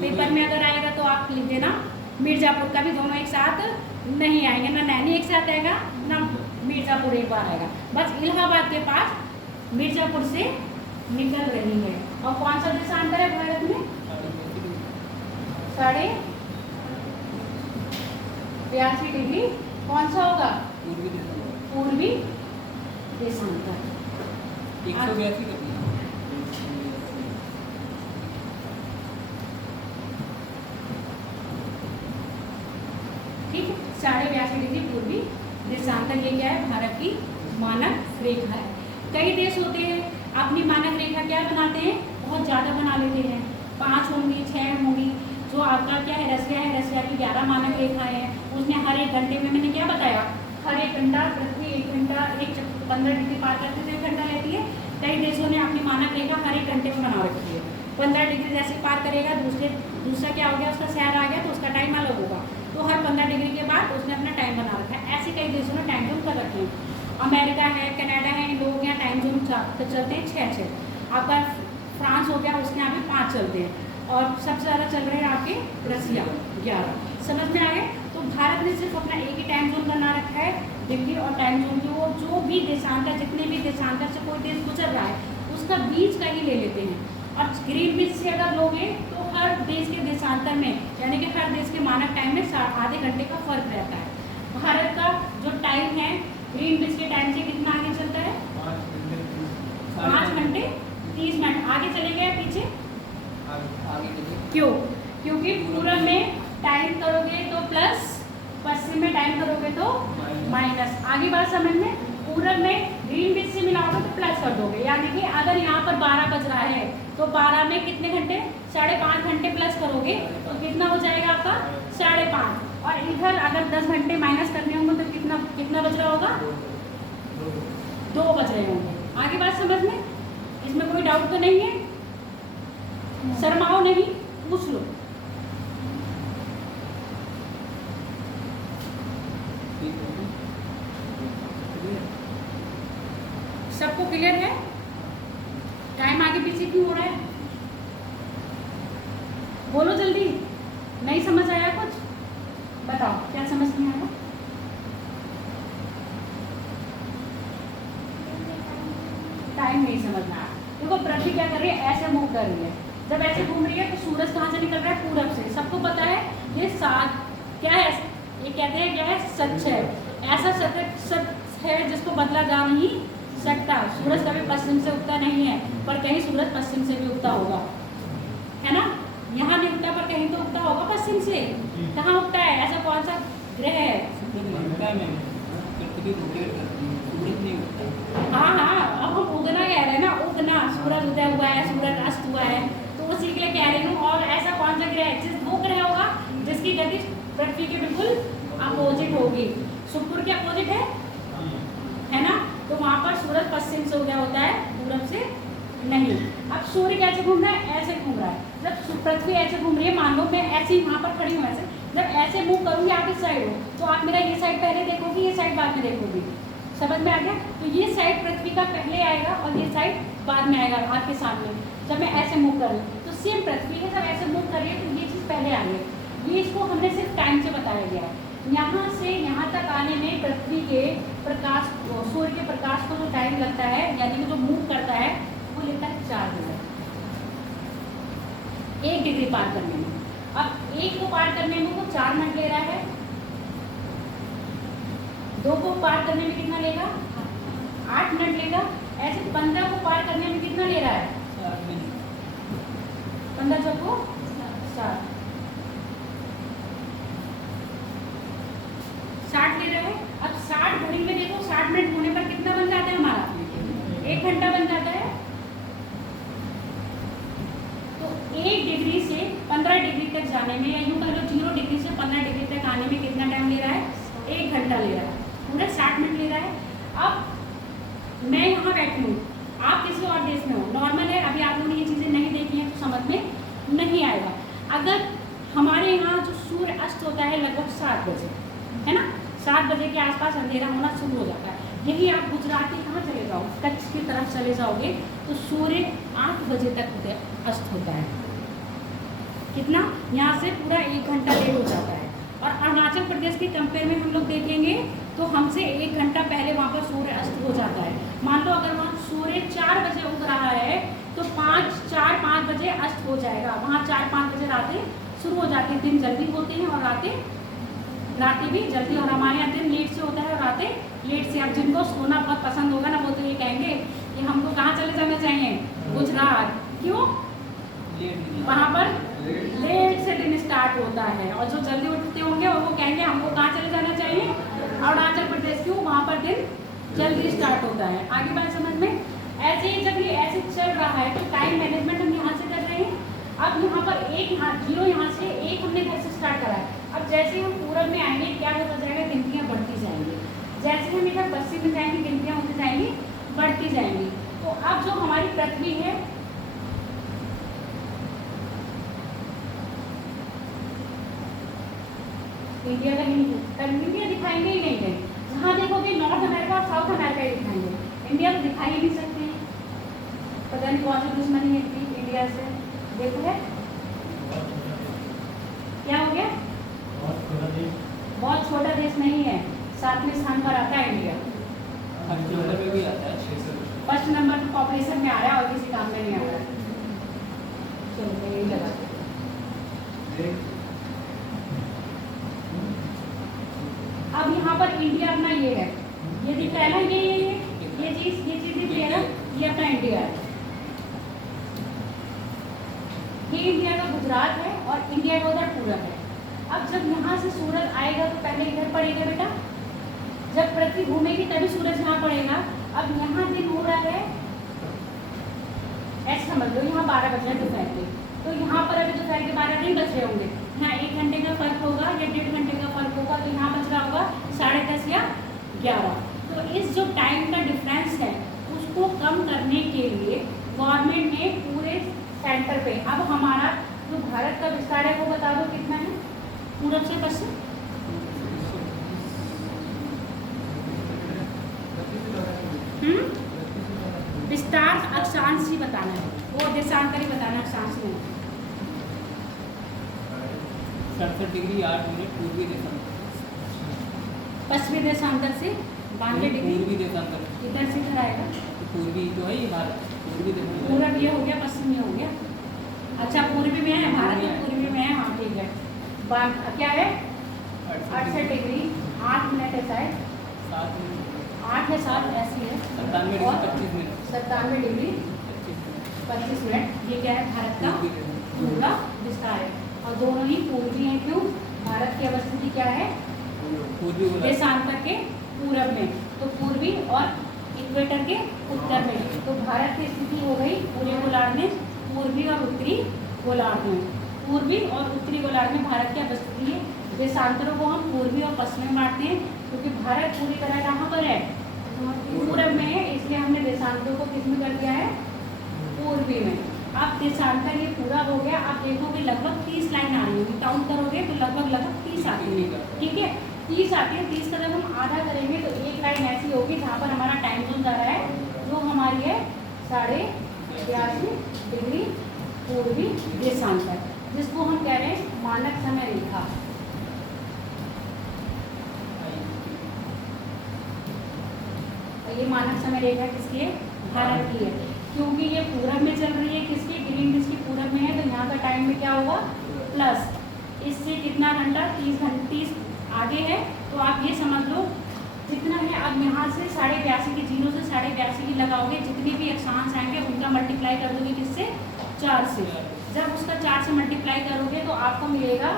पेपर में अगर आएगा तो आप लिख देना मिर्जापुर का भी, दोनों एक साथ नहीं आएंगे, ना नैनी एक साथ आएगा ना मिर्जापुर एक बार आएगा। बस इलाहाबाद के पास मिर्जापुर से निकल रही है। और कौन सा देशांतर है भारत में? 82.5 डिग्री। कौन सा होगा? पूर्वी देशांतर। 182 ठीक है, 82.5 डिग्री पूर्वी देशांतर। ये क्या है? भारत की मानक रेखा है। कई देश होते हैं अपनी मानक रेखा क्या बनाते हैं? बहुत ज़्यादा बना लेते हैं, 5 होंगी 6 होंगी। जो आपका क्या है? रसिया है, रसिया की 11 मानक रेखा है। उसने हर 1 घंटे में, मैंने क्या बताया, हर 1 घंटा पृथ्वी 1 घंटा 15 डिग्री पार करते तो 1 घंटा लेती है। कई देशों ने अपनी मानक रेखा हर 1 घंटे में बना रखी है। 15 डिग्री जैसे पार करेगा, दूसरा क्या हो गया? उसका शहर आ गया तो उसका टाइम अलग होगा। तो हर 15 डिग्री के बाद उसने अपना टाइम बना रखा है। ऐसे कई देशों ने टाइम जोन कर रखे हैं। अमेरिका है, कनाडा है, इन लोग यहाँ टाइम जोन चलते हैं 6-6। आपका फ्रांस हो गया, उसके यहाँ पे 5 चलते हैं। और सबसे ज़्यादा चल रहे हैं आपके रसिया 11। समझ में आ गए? तो भारत ने सिर्फ अपना एक ही टाइम जोन बना रखा है, डिग्री और टाइम जोन की। वो जो भी देशांतर, जितने भी देशांतर से कोई देश गुजर रहा है उसका बीच का ही ले लेते हैं। और ग्रीनविच से अगर लोगे तो हर देश के देशांतर में, यानी कि हर देश के मानक टाइम में आधे घंटे का फर्क रहता है। भारत का जो टाइम है ग्रीनविच के टाइम से कितना आगे चलता है? 5 घंटे 30 मिनट आगे चले गए पीछे, आगे चलिए। क्यों? क्योंकि पूरब में टाइम करोगे तो प्लस, पश्चिम में टाइम करोगे तो माइनस। आगे बात समझ में? पूरब में ग्रीन बीच से मिलाओगे तो प्लस कर दोगे, यानी कि अगर यहाँ पर 12 बज रहा है तो 12 में कितने घंटे? 5.5 घंटे प्लस करोगे तो कितना हो जाएगा आपका? 5.5। और इधर अगर 10 घंटे माइनस करने होंगे तो कितना कितना बज रहा होगा? 2 बज रहे होंगे। आगे बात समझ में? इसमें कोई डाउट तो नहीं है? शर्माओ नहीं, पूछ लो। सबको क्लियर है? टाइम आगे पीछे क्यों हो रहा है? बोलो जल्दी। नहीं समझ आया कुछ? बताओ क्या समझ नहीं आया? टाइम नहीं समझना। देखो पृथ्वी क्या कर रही है? ऐसे मूव कर रही है। जब ऐसे घूम रही है तो सूरज कहाँ से निकल रहा है? पूरब से। सबको पता है ये सात क्या है? ये कहते हैं क्या है? सच है। ऐसा सच है जिसको बदला जा नहीं सकता। सूरज कभी पश्चिम से उगता नहीं है, पर कहीं सूरज पश्चिम से भी उगता होगा, है ना? यहाँ नहीं उगता पर कहीं तो उगता होगा पश्चिम से। कहाँ उगता है? ऐसा कौन सा ग्रह है? हाँ हाँ, अब हम उगना कह रहे हैं ना, उगना। सूरज उदय हुआ है, सूरज अस्त हुआ है, तो उसी के लिए कह रही हूँ। और ऐसा कौन सा ग्रह है? जिस वो ग्रह होगा जिसकी गति पृथ्वी के बिल्कुल अपोजिट होगी। शुक्र के अपोजिट है ना? तो वहाँ पर सूरज पश्चिम से उदय होता है, पूरब से नहीं। अब सूर्य कैसे घूम रहा है? ऐसे घूम रहा है। जब पृथ्वी ऐसे घूम रही है, मान लो मैं ऐसे ही वहाँ पर खड़ी हूँ, ऐसे जब ऐसे मूव करूँगी आप इस साइड हो तो आप मेरा ये साइड पहले देखोगी, ये साइड बाद में देखोगी। समझ में आ गया? तो ये साइड पृथ्वी का पहले आएगा और ये साइड बाद में आएगा आपके सामने। जब मैं ऐसे मूव कर रही हूँ तो सेम पृथ्वी है, जब ऐसे मूव कर रही है तो ये चीज़ पहले आ रही है। ये इसको हमने सिर्फ टाइम से बताया गया है। यहाँ से यहाँ तक आने में पृथ्वी के प्रकाश, सूर्य के प्रकाश को जो टाइम लगता है, यानी कि जो मूव करता है, वो लेता है 4 मिनट 1 डिग्री पार करने में। अब 1 को पार करने में वो 4 मिनट ले रहा है, 2 को पार करने में कितना लेगा? 8 मिनट लेगा। ऐसे 15 को पार करने में कितना ले रहा है? 15 चौको 7, 60 ले रहा है। अब 60 घड़ी में देखो, 60 मिनट होने पर कितना बन जाता है हमारा? 1 घंटा बन जाता है। तो 1 डिग्री से 15 डिग्री तक जाने में, या यूँ कह लो 0 डिग्री से 15 डिग्री तक आने में कितना टाइम ले रहा है? 1 घंटा ले रहा है। पूरा 60 मिनट ले रहा है। अब मैं यहाँ बैठी हूँ, आप किसी और देश में हो, नॉर्मल है। अभी आप लोगों ने ये चीज़ें नहीं देखी हैं तो समझ में नहीं आएगा। अगर हमारे यहाँ जो सूर्य अस्त होता है लगभग 7 बजे, है ना? 7 बजे के आसपास अंधेरा होना शुरू हो जाता है। यही आप गुजराती कहाँ चले जाओ, कच्छ की तरफ चले जाओगे तो सूर्य 8 बजे तक अस्त होता है। कितना? यहाँ से पूरा 1 घंटा लेट हो जाता है। और अरुणाचल प्रदेश के कंपेयर में हम लोग देखेंगे तो हमसे 1 घंटा पहले वहाँ पर सूर्य अस्त हो जाता है। मान लो अगर वहाँ सूर्य 4 बजे उग रहा है तो 4-5 बजे अस्त हो जाएगा। वहाँ 4-5 बजे रातें शुरू हो जाती है। दिन जल्दी होते हैं और रातें भी जल्दी। और हमारे यहाँ दिन लेट से होता है और रातें लेट से। अब जिनको सोना बहुत पसंद होगा ना, वो तो ये कहेंगे कि हमको कहाँ चले जाना चाहिए? गुजरात। क्यों? वहाँ पर लेट से दिन स्टार्ट होता है। और जो जल्दी उठते होंगे वो कहेंगे हमको कहाँ चले जाना चाहिए? अरुणाचल प्रदेश। क्यों? वहाँ पर दिन जल्दी स्टार्ट होता है। आगे बात समझ में? ऐसे ही जब ये ऐसे चल रहा है तो टाइम मैनेजमेंट हम यहाँ से कर रहे हैं। अब यहाँ पर 0 यहाँ से 1 हमने घर से स्टार्ट करा है। अब जैसे हम पूरब में आएंगे क्या होता जाएगा? गिनतियाँ बढ़ती जाएंगी। जैसे हम इधर पश्चिम में जाएंगे गिनतियाँ होती जाएंगी, बढ़ती जाएंगी। तो अब जो हमारी पृथ्वी है, इंडिया का इंडिया दिखाएंगे ही नहीं है। जहाँ देखोगे नॉर्थ अमेरिका और साउथ अमेरिका ही दिखाएंगे, इंडिया तो दिखाई ही नहीं सकते हैं। पता नहीं कौन सी दुश्मनी है इंडिया से। देखो है क्या हो गया? बहुत छोटा देश नहीं है, 7वें स्थान पर आता है इंडिया। फर्स्ट नंबर पर पॉपुलेशन में आ रहा है और किसी काम में नहीं आ रहा है। चलो यही लगा। अब यहाँ पर इंडिया अपना ये है, ये दिख रहा है ना, ये चीज़ दिख रही है ना, ये अपना इंडिया है। गुजरात है और इंडिया का उधर पूरब है। अब जब यहाँ से सूरज आएगा तो पहले इधर पड़ेगा बेटा, जब पृथ्वी घूमेगी तभी सूरज यहाँ पड़ेगा। अब यहाँ दिन हो रहा है, ऐसे समझ लो यहाँ 12 बज रहे हैं दोपहर के, तो यहाँ पर अभी दोपहर के 12 नहीं बज रहे होंगे, यहाँ 1 घंटे का फर्क होगा या 1.5 घंटे का फर्क होगा, तो यहाँ बज रहा होगा 10:30 या 11। तो इस जो टाइम का डिफरेंस है उसको कम करने के लिए गवर्नमेंट ने पूरे सेंटर पे, अब हमारा जो भारत का विस्तार है वो बता दो कितना है पूरब से पश्चिम? विस्तार अक्षांश ही बताना है, वो देशांतर ही बताना है, अक्षांश में 67 डिग्री 8 मिनट पूर्वी देशांतर, पश्चिमी देशांतर से 92 डिग्री, पूर्वी देशांतर, इधर से इधर आएगा, पूर्वी तो है ये भारत, पूर्वी देशांतर, पूरब ये हो गया, पश्चिम ये हो गया। अच्छा पूर्वी में है, भारत में पूर्वी में है, हाँ ठीक है। क्या है 68 डिग्री 8 मिनट है शायद, 7 मिनट, 8 है 7 ऐसी है, 97 डिग्री 25 मिनट, 97 डिग्री 25 मिनट। ये क्या है भारत का पूरा विस्तार है, और दोनों ही पूर्वी हैं। क्यों? भारत की अवस्थिति क्या है पूर्वी गोलार्ध, देशांतर के पूरब में, तो पूर्वी और इक्वेटर के उत्तर में, तो भारत की स्थिति हो गई पूरे गोलार्ध में, पूर्वी और उत्तरी गोलार्ध में। पूर्वी और उत्तरी गोलार्ध में भारत की अवस्थिति है। देशांतरों को हम पूर्वी और पश्चिम में बांटते हैं, क्योंकि भारत पूरी तरह कहाँ पर है पूरब में है, इसलिए हमने देशांतरों को किस में कर दिया है पूर्वी में। अब देशांतर ये पूरा हो गया। आप देखोगे लगभग 30 लाइन आ रही होगी, काउंट करोगे तो लगभग 30 आती है, ठीक है 30 आती है। 30 का जब हम आधा करेंगे तो एक लाइन ऐसी होगी जहाँ पर हमारा टाइम जोन जा रहा है, जो हमारी है 82.5 डिग्री पूर्वी देशांतर, जिसको हम कह रहे हैं मानक समय रेखा। ये मानक समय रेखा किसकी है? भारत की है, क्योंकि ये पूरब में चल रही है। किसकी? ग्रीन डिस्क की पूरब में है, तो यहाँ का टाइम में क्या होगा प्लस, इससे कितना घंटा 30 आगे है, तो आप ये समझ लो जितना है। अब यहाँ से 82.5 की, 0 से 82.5 की लगाओगे, जितने भी अक्षांश आएंगे उनका मल्टीप्लाई कर दोगे किससे? 4 से। जब उसका 4 से मल्टीप्लाई करोगे तो आपको मिलेगा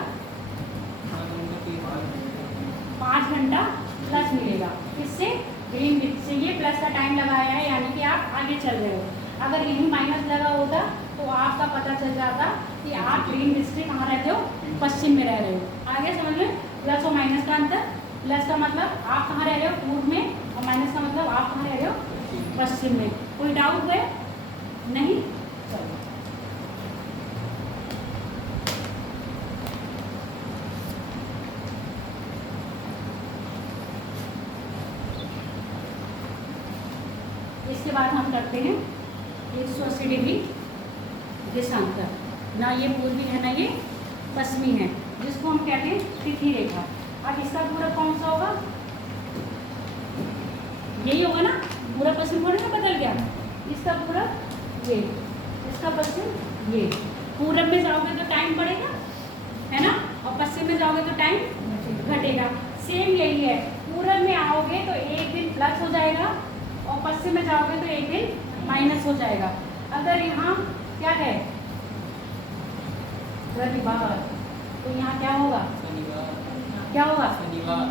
5 घंटा प्लस मिलेगा। किससे? ग्रीन डिस्क से। ये प्लस का टाइम लगाया है, यानी कि आप आगे चल रहे हो। अगर यही माइनस लगा होता तो आपका पता चल जाता कि आप ग्रीन डिस्क से कहाँ रहते हो? पश्चिम में रह रहे हो। आगे समझ लो प्लस और माइनस का अंतर। प्लस का मतलब आप कहाँ रह रहे हो? पूर्व में, और माइनस का मतलब आप कहाँ रह रहे हो? पश्चिम में। कोई डाउट है? नहीं? चलो इसके बाद हम करते हैं 180 डिग्री देशांतर। ना ये पूर्वी है ना ये पश्चिमी है, जिसको हम कहते हैं तिथि रेखा। अब इसका पूरब कौन सा होगा? यही होगा ना, पूरा पश्चिम थोड़ी ना बदल गया। इसका पूरब ये, इसका पश्चिम ये। पूरब में जाओगे तो टाइम बढ़ेगा, है ना, और पश्चिम में जाओगे तो टाइम घटेगा। सेम यही है, पूरब में आओगे तो एक दिन प्लस हो जाएगा, और पश्चिम में जाओगे तो एक दिन माइनस हो जाएगा। अगर यहाँ क्या है रविवार, तो यहाँ क्या होगा? क्या होगा?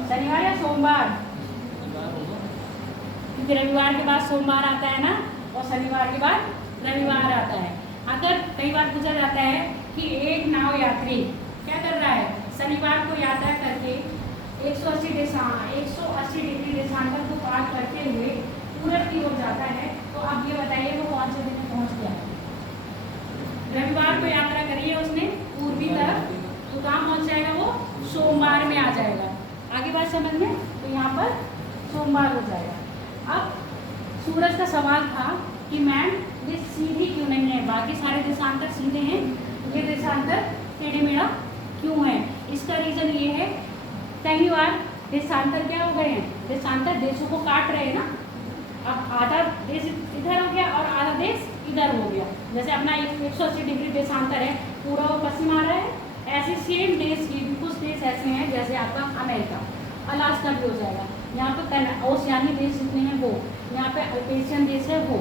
शनिवार या सोमवार, क्योंकि रविवार के बाद सोमवार आता है ना, और शनिवार के बाद रविवार आता है। अगर कई बार पूछा जाता है कि एक नाव यात्री क्या कर रहा है? शनिवार को यात्रा करके 180 डिग्री देशांतर को पार करते हुए पूरब की ओर जाता है, तो आप ये बताइए वो कौन से दिन में पहुँच गया है? रविवार को यात्रा करी है उसने पूर्वी तरफ, तो कहाँ पहुँच जाएगा वो? सोमवार में आ जाएगा। आगे बात समझ में? तो यहाँ पर सोमवार हो जाएगा। अब सूरज का सवाल था कि मैम ये सीधी क्यों नहीं है? बाकी सारे देशांतर सीधे हैं, ये देशांतर टेढ़े मेढ़ा क्यों है? इसका रीज़न ये है, कई बार देशांतर क्या हो गए हैं? देशांतर देशों को काट रहे हैं ना। अब आधा देश इधर हो गया और आधा देश इधर हो गया। जैसे अपना 180 डिग्री देशांतर है, पूरा वो पश्चिम आ रहा है। ऐसे सेम देश की कुछ देश ऐसे हैं, जैसे आपका अमेरिका, अलास्का भी हो जाएगा। यहाँ पर ओशियानी देश जितने हैं वो, यहाँ पे अल्पेशियन देश है वो,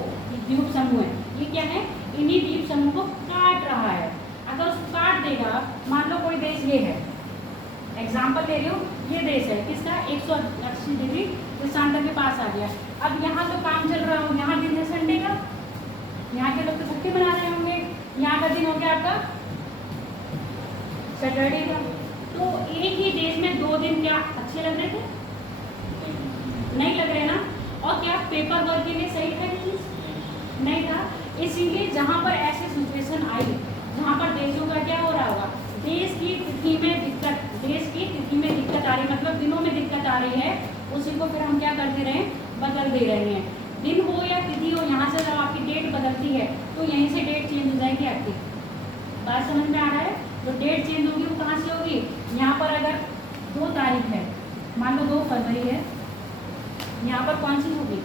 द्वीप समूह है। ये क्या है? इन्हीं द्वीप समूह को काट रहा है। अगर उसको काट देगा, मान लो कोई देश ये है, एग्जाम्पल ले रही हूँ, ये देश है किसका 180 डिग्री देशांतर के पास आ गया। अब यहाँ तो काम चल रहा हो, यहाँ दिन है संडे का, यहाँ के लोग तो छुट्टी मना रहे होंगे, यहाँ का दिन हो गया आपका सैटरडे का। तो एक ही देश में 2 दिन क्या अच्छे लग रहे थे? नहीं लग रहे ना। और क्या पेपर वर्क के लिए सही था ये चीज़? नहीं था। इसीलिए जहाँ पर ऐसी सिचुएशन आई, जहाँ पर देशों का क्या हो रहा होगा, देश की तिथि में दिक्कत, देश की तिथि में दिक्कत आ रही, मतलब दिनों में दिक्कत आ रही है, उसी को फिर हम क्या करते रहे, बदल दे रहे हैं। दिन हो या तिथि हो, यहाँ से जब आपकी डेट बदलती है तो यहीं से डेट चेंज हो जाएगी आपकी। बात समझ में आ रहा है? तो डेट चेंज होगी वो कहाँ से होगी? यहाँ पर अगर 2 तारीख है, मान लो 2 फरवरी है, यहाँ पर कौन सी होगी?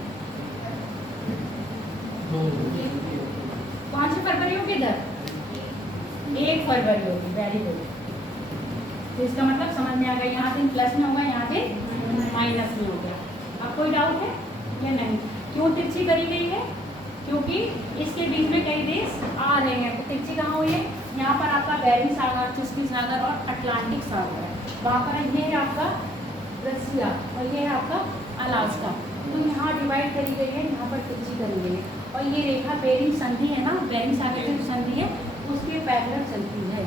कौन सी फरवरी होगी इधर? 1 फरवरी होगी। Very good. तो इसका मतलब समझ में आ गया, यहाँ से प्लस में होगा, यहाँ से माइनस में हो गया। अब कोई डाउट है या नहीं? क्यों तिरछी करी गई है? क्योंकि इसके बीच में कई देश आ रहे हैं। तो तिरछी कहाँ हुई है? यहाँ पर आपका बेरिंग सागर, चुस्की सागर और अटलांटिक सागर है। वहाँ पर ये है आपका रसिया और ये है आपका अलास्का। तो यहाँ डिवाइड करी गई है, यहाँ पर तिरछी करी गई है। और ये रेखा बेरिंग संधि है ना, बेरिंग सागर की संधि है, उसके पैरेलल चलती है।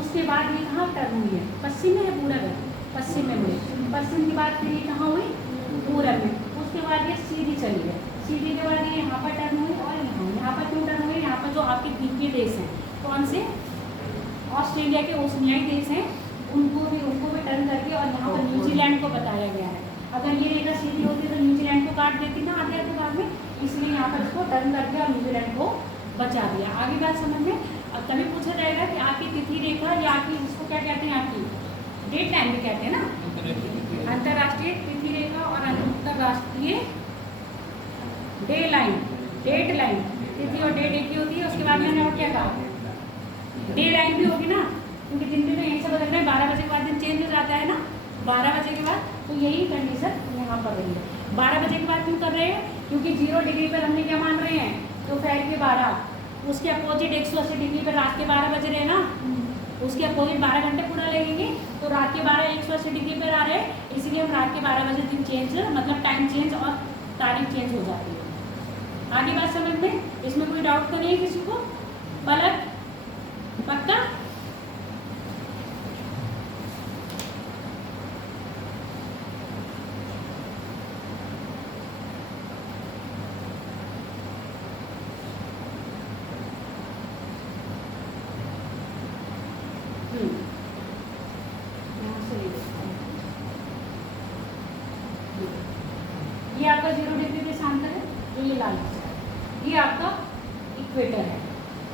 उसके बाद ये कहाँ टर्न हुई है? पश्चिम में है, पूरब है, पश्चिम में हुई। पश्चिम के बाद फिर ये कहाँ हुई? पूरब में। उसके बाद ये सीधी चली है, सीधी के बाद ये यहाँ पर टर्न हुई। और यहाँ पर क्यों टर्न हुई? यहाँ पर जो आपके द्वीपीय देश हैं, कौन से? ऑस्ट्रेलिया के ओशनियाई देश हैं, उनको भी टर्न करके और यहाँ पर न्यूजीलैंड को बताया गया है। अगर ये रेखा सीधी होती तो न्यूजीलैंड को काट देती ना आधे आधे भाग में, इसलिए यहाँ पर इसको टर्न करके और न्यूजीलैंड को बचा दिया। आगे बात समझ में? अब कभी पूछा जाएगा कि आपकी तिथि रेखा या आपकी, इसको क्या कहते हैं, आपकी डेट लाइन भी कहते हैं ना, अंतर्राष्ट्रीय तिथि रेखा और अंतर्राष्ट्रीय डे लाइन, डेट लाइन। तिथि और डेट एक ही होती है। उसके बाद मैंने और क्या कहा? डे लाइन भी होगी ना, क्योंकि दिन भी तो यहीं से बदल रहे हैं। 12 बजे के बाद दिन चेंज हो जाता है ना, 12 बजे के बाद। तो यही कंडीशन यहाँ पर रही है। 12 बजे के बाद क्यों कर रहे हैं? क्योंकि 0 डिग्री पर हमने क्या मान रहे हैं? दोपहर के 12, उसके अपोजिट 180 डिग्री पर रात के 12 बज रहे हैं ना, उसके अपोजिट 12 घंटे पूरा लगेंगे। तो रात के 12 180 डिग्री पर आ रहे हैं, इसलिए हम रात के 12 बजे दिन चेंज, मतलब टाइम चेंज और तारीख चेंज हो जाती है। आगे बात समझ में? इसमें कोई डाउट तो नहीं है किसी को? पलक पक्का? ये आपका 0 डिग्री देशांतर है, जो ये लाल है, ये आपका इक्वेटर है।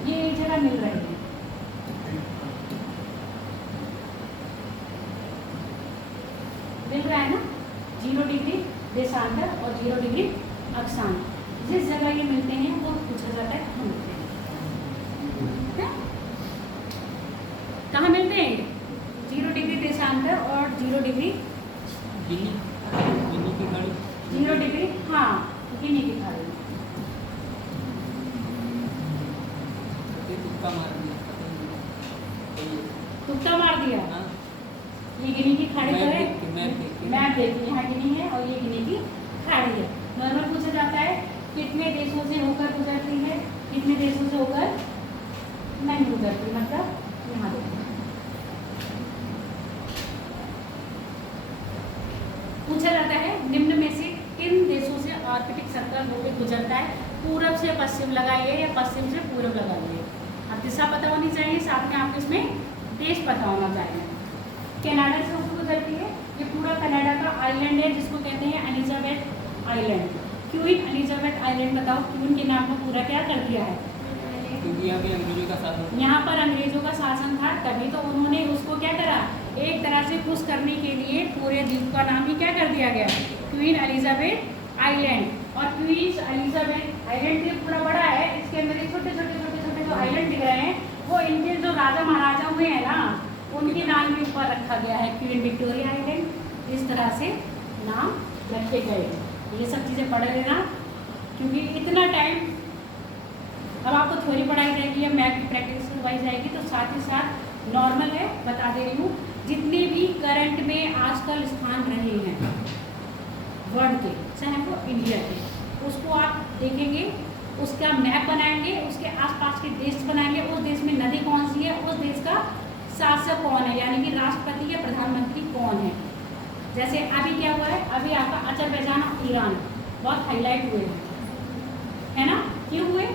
ये एक जगह मिल रही है, मिल रहा है ना, 0 डिग्री देशांतर और 0 डिग्री अक्षांश। जिस जगह ये मिलते हैं वो पूछा जाता है कहाँ मिलते हैं, कहाँ मिलते हैं? 0 डिग्री देशांतर और 0 डिग्री 0 डिग्री, हाँ, गिनी की खाड़ी। तुक्का मार दिया। ये गिनी की खाड़ी पर है, मैप देखिए, यहाँ गिनी है और ये गिनी की खाड़ी है। नॉर्मल पूछा जाता है कितने देशों से होकर गुजरती है, कितने देशों से होकर नहीं गुजरती, मतलब यहाँ देखिए पूछा जाता है निम्न में से किन देशों से आर्कटिक सर्कल होकर गुजरता है? पूरब से पश्चिम लगाइए या पश्चिम से पूरब लगाइए। अब दिशा पता होनी चाहिए, साथ में आपको इसमें देश पता होना चाहिए। कनाडा से होकर गुजरती है, ये पूरा कनाडा का आइलैंड है जिसको कहते हैं Elizabeth island. Queen Elizabeth island, बताओ क्वीन के नाम को पूरा क्या कर दिया है? क्योंकि यहाँ पे अंग्रेजों का शासन, यहाँ पर अंग्रेजों का शासन था, तभी तो उन्होंने उसको क्या करा, एक तरह से खुश करने के लिए पूरे द्वीप का नाम ही क्या कर दिया गया, क्वीन एलिजाबेथ आइलैंड। और क्वीन एलिजाबेथ आइलैंड ये पूरा बड़ा है, इसके अंदर ये छोटे छोटे जो आइलैंड दिख रहे हैं वो इनके जो राजा महाराजा हुए हैं ना, उनके नाम के ऊपर रखा गया है। क्वीन विक्टोरिया आइलैंड, इस तरह से नाम रखे गए। ये सब चीज़ें पढ़ लेना, क्योंकि इतना टाइम अब आपको थ्योरी पढ़ाई जाएगी या मैथ की प्रैक्टिस करवाई जाएगी, तो साथ ही साथ नॉर्मल है, बता दे रही हूँ, जितने भी करंट में आजकल स्थान रहे हैं वर्ल्ड के, चाहे वो इंडिया के, उसको आप देखेंगे, उसका मैप बनाएंगे, उसके आसपास के देश बनाएंगे, उस देश में नदी कौन सी है, उस देश का शासक कौन है, यानी कि राष्ट्रपति या प्रधानमंत्री कौन है। जैसे अभी क्या हुआ है, अभी आपका अजरबैजान और ईरान बहुत हाईलाइट हुए हैं, है ना, क्यों हुए?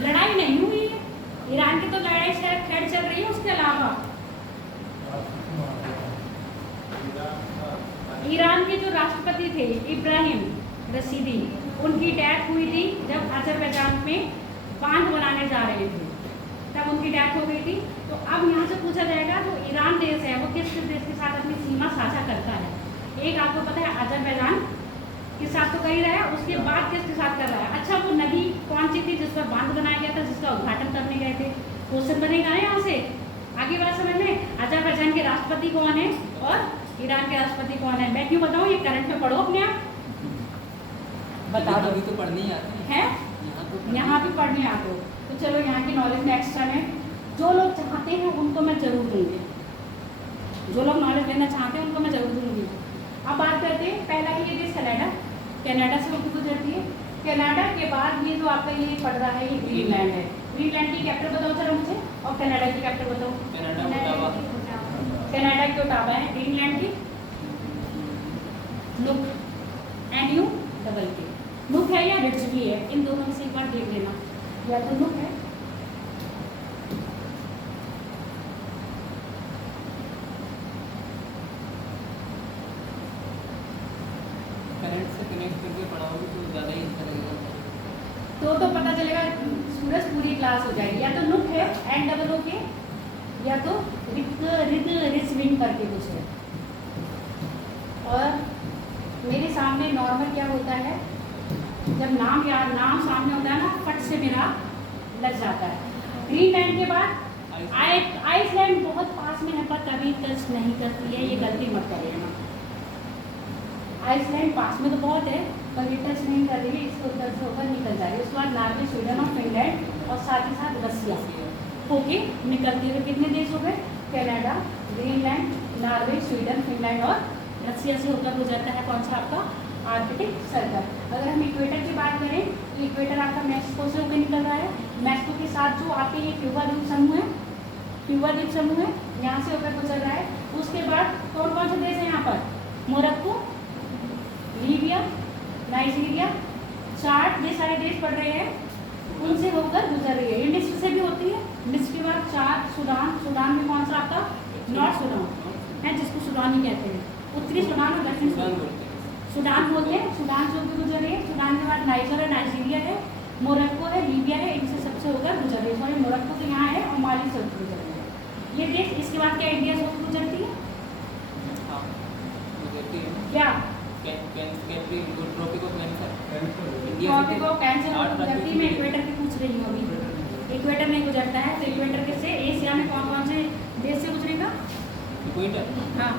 लड़ाई नहीं हुई है, ईरान की तो लड़ाई शायद खैर चल रही है, उसके अलावा ईरान के जो राष्ट्रपति थे इब्राहिम रशीदी, उनकी डेथ हुई थी जब अजरबैजान में बांध बनाने जा रहे थे, तब उनकी डेथ हो गई थी। तो अब यहाँ से पूछा जाएगा जो ईरान देश है वो किस किस देश के साथ अपनी सीमा साझा करता है। एक आपको पता है अजरबैजान के साथ तो कर ही रहा है, उसके बाद किसके साथ कर रहा है। अच्छा, वो नदी कौन सी थी जिस पर बांध बनाया गया था, जिसका उद्घाटन करने गए थे, क्वेश्चन बनेगा ना यहाँ से। आगे बात समझ में, अजरबैजान के राष्ट्रपति कौन है और ईरान के राष्ट्रपति कौन है। मैं क्यों बताऊँ, ये करंट में पढ़ो अपने आप, बता दो। अभी तो पढ़ने ही आते हैं, तो यहाँ भी पढ़ने आते हो तो चलो, यहाँ की नॉलेज में एक्स्ट्रा में जो लोग चाहते हैं उनको मैं जरूर दूंगी, जो लोग नॉलेज लेना चाहते हैं उनको मैं जरूर दूंगी। अब बात करते हैं, पहला ही ये देश कनाडा, कनाडा से होकर गुजरती है। कनाडा के बाद ये जो आपका ये पड़ रहा है ये ग्रीनलैंड है। ग्रीनलैंड की कैपिटल बताओ जरा मुझे, और कनाडा की कैपिटल बताओ। कनाडा की ओटावा है, ग्रीनलैंड की नुक, NUKK। नुक है या रिट्जवी है, इन दोनों में से एक बार देख लेना, या तो नुक है करंट से कनेक्ट करके पढ़ाओगे तो ज़्यादा ही अच्छा लगेगा। तो पता चलेगा, सूरज पूरी क्लास हो जाएगी। या तो नुक है NOOK, या तो रिचविंग करके कुछ है। और मेरे सामने नॉर्मल क्या होता है, जब नाम सामने होता है ना, फट से मेरा लग जाता है। ग्रीनलैंड के बाद आइसलैंड बहुत पास में है पर कभी टच नहीं करती है, ये गलती मत करिएगा। आइसलैंड पास में तो बहुत है पर ये टच नहीं कर रही है, इसके उधर से होकर निकल जा रही है। उसके बाद नॉर्वे, स्वीडन और फिनलैंड, और साथ ही साथ रसिया होके निकलती हुए कितने देश हो गए, Canada, Greenland, Norway, Sweden, Finland और रसिया से होकर गुजरता है कौन सा आपका आर्कटिक सर्कल। अगर हम इक्वेटर की बात करें तो इक्वेटर आपका मैक्सिको से होकर निकल रहा है। मैक्सिको के साथ जो आपके ये क्यूबा द्वीप समूह है, क्यूबा द्वीप समूह है, यहाँ से होकर गुजर रहा है। उसके बाद कौन कौन से देश है यहाँ पर, मोरक्को, लीबिया, नाइजीरिया, चाड, ये सारे देश पड़ रहे हैं, उनसे होकर गुजर रही है। ये मिस्र से भी होती है। मिस्र के बाद चाद, सूडान, सूडान में कौन सा आपका नॉर्थ सूडान है, जिसको सूडान ही कहते हैं, उत्तरी सूडान और दक्षिण सूडान बोलते हैं। सूडान से होकर गुजर रही है। सूडान के बाद नाइजर है, नाइजीरिया है, मोरक्को है, लीबिया है, इनसे सबसे होकर गुजर रही है। सॉरी, मोरक्को तो यहाँ है और माली से होकर गुजर रही है ये देश। इसके बाद क्या इंडिया से होकर गुजरती है, क्या ट्रॉपिक ऑफ कैंसर गुजरती है। मैं इक्वेटर की पूछ रही हूँ अभी, इक्वेटर नहीं गुजरता है तो इक्वेटर के से एशिया में कौन कौन से देश से गुजरेगा, इक्वेटर, हाँ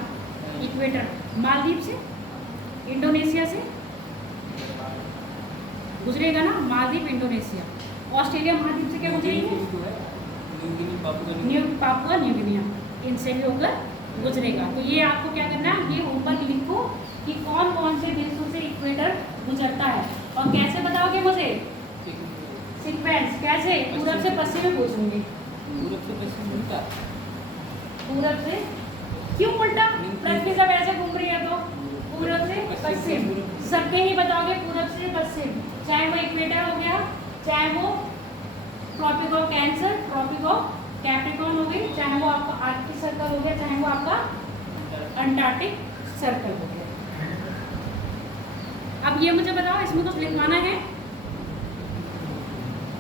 इक्वेटर, मालदीव से, इंडोनेशिया से गुजरेगा ना, मालदीव, इंडोनेशिया। ऑस्ट्रेलिया महाद्वीप से क्या गुजरेगी, पापुआ न्यू गिनिया, इनसे भी होकर गुजरेगा। तो ये आपको क्या करना है, ये ऊपर लिखो कि कौन कौन से देशों से इक्वेटर गुजरता है। और कैसे बताओगे मुझे, सीक्वेंस कैसे, पूरब से पश्चिम में पूछूंगी। पूरब से पश्चिम उल्टा, पूरब से क्यों उल्टा, पृथ्वी सब ऐसे घूम रही है तो पूरब से पश्चिम, सबके ही बताओगे पूरब से पश्चिम, चाहे वो इक्वेटर हो गया, चाहे वो tropic of cancer, tropic of capricorn हो गई, चाहे वो आपका आर्कटिक सर्कल हो गया, चाहे वो आपका अंटार्कटिक सर्कल हो गया। अब ये मुझे बताओ, इसमें कुछ लिखवाना है,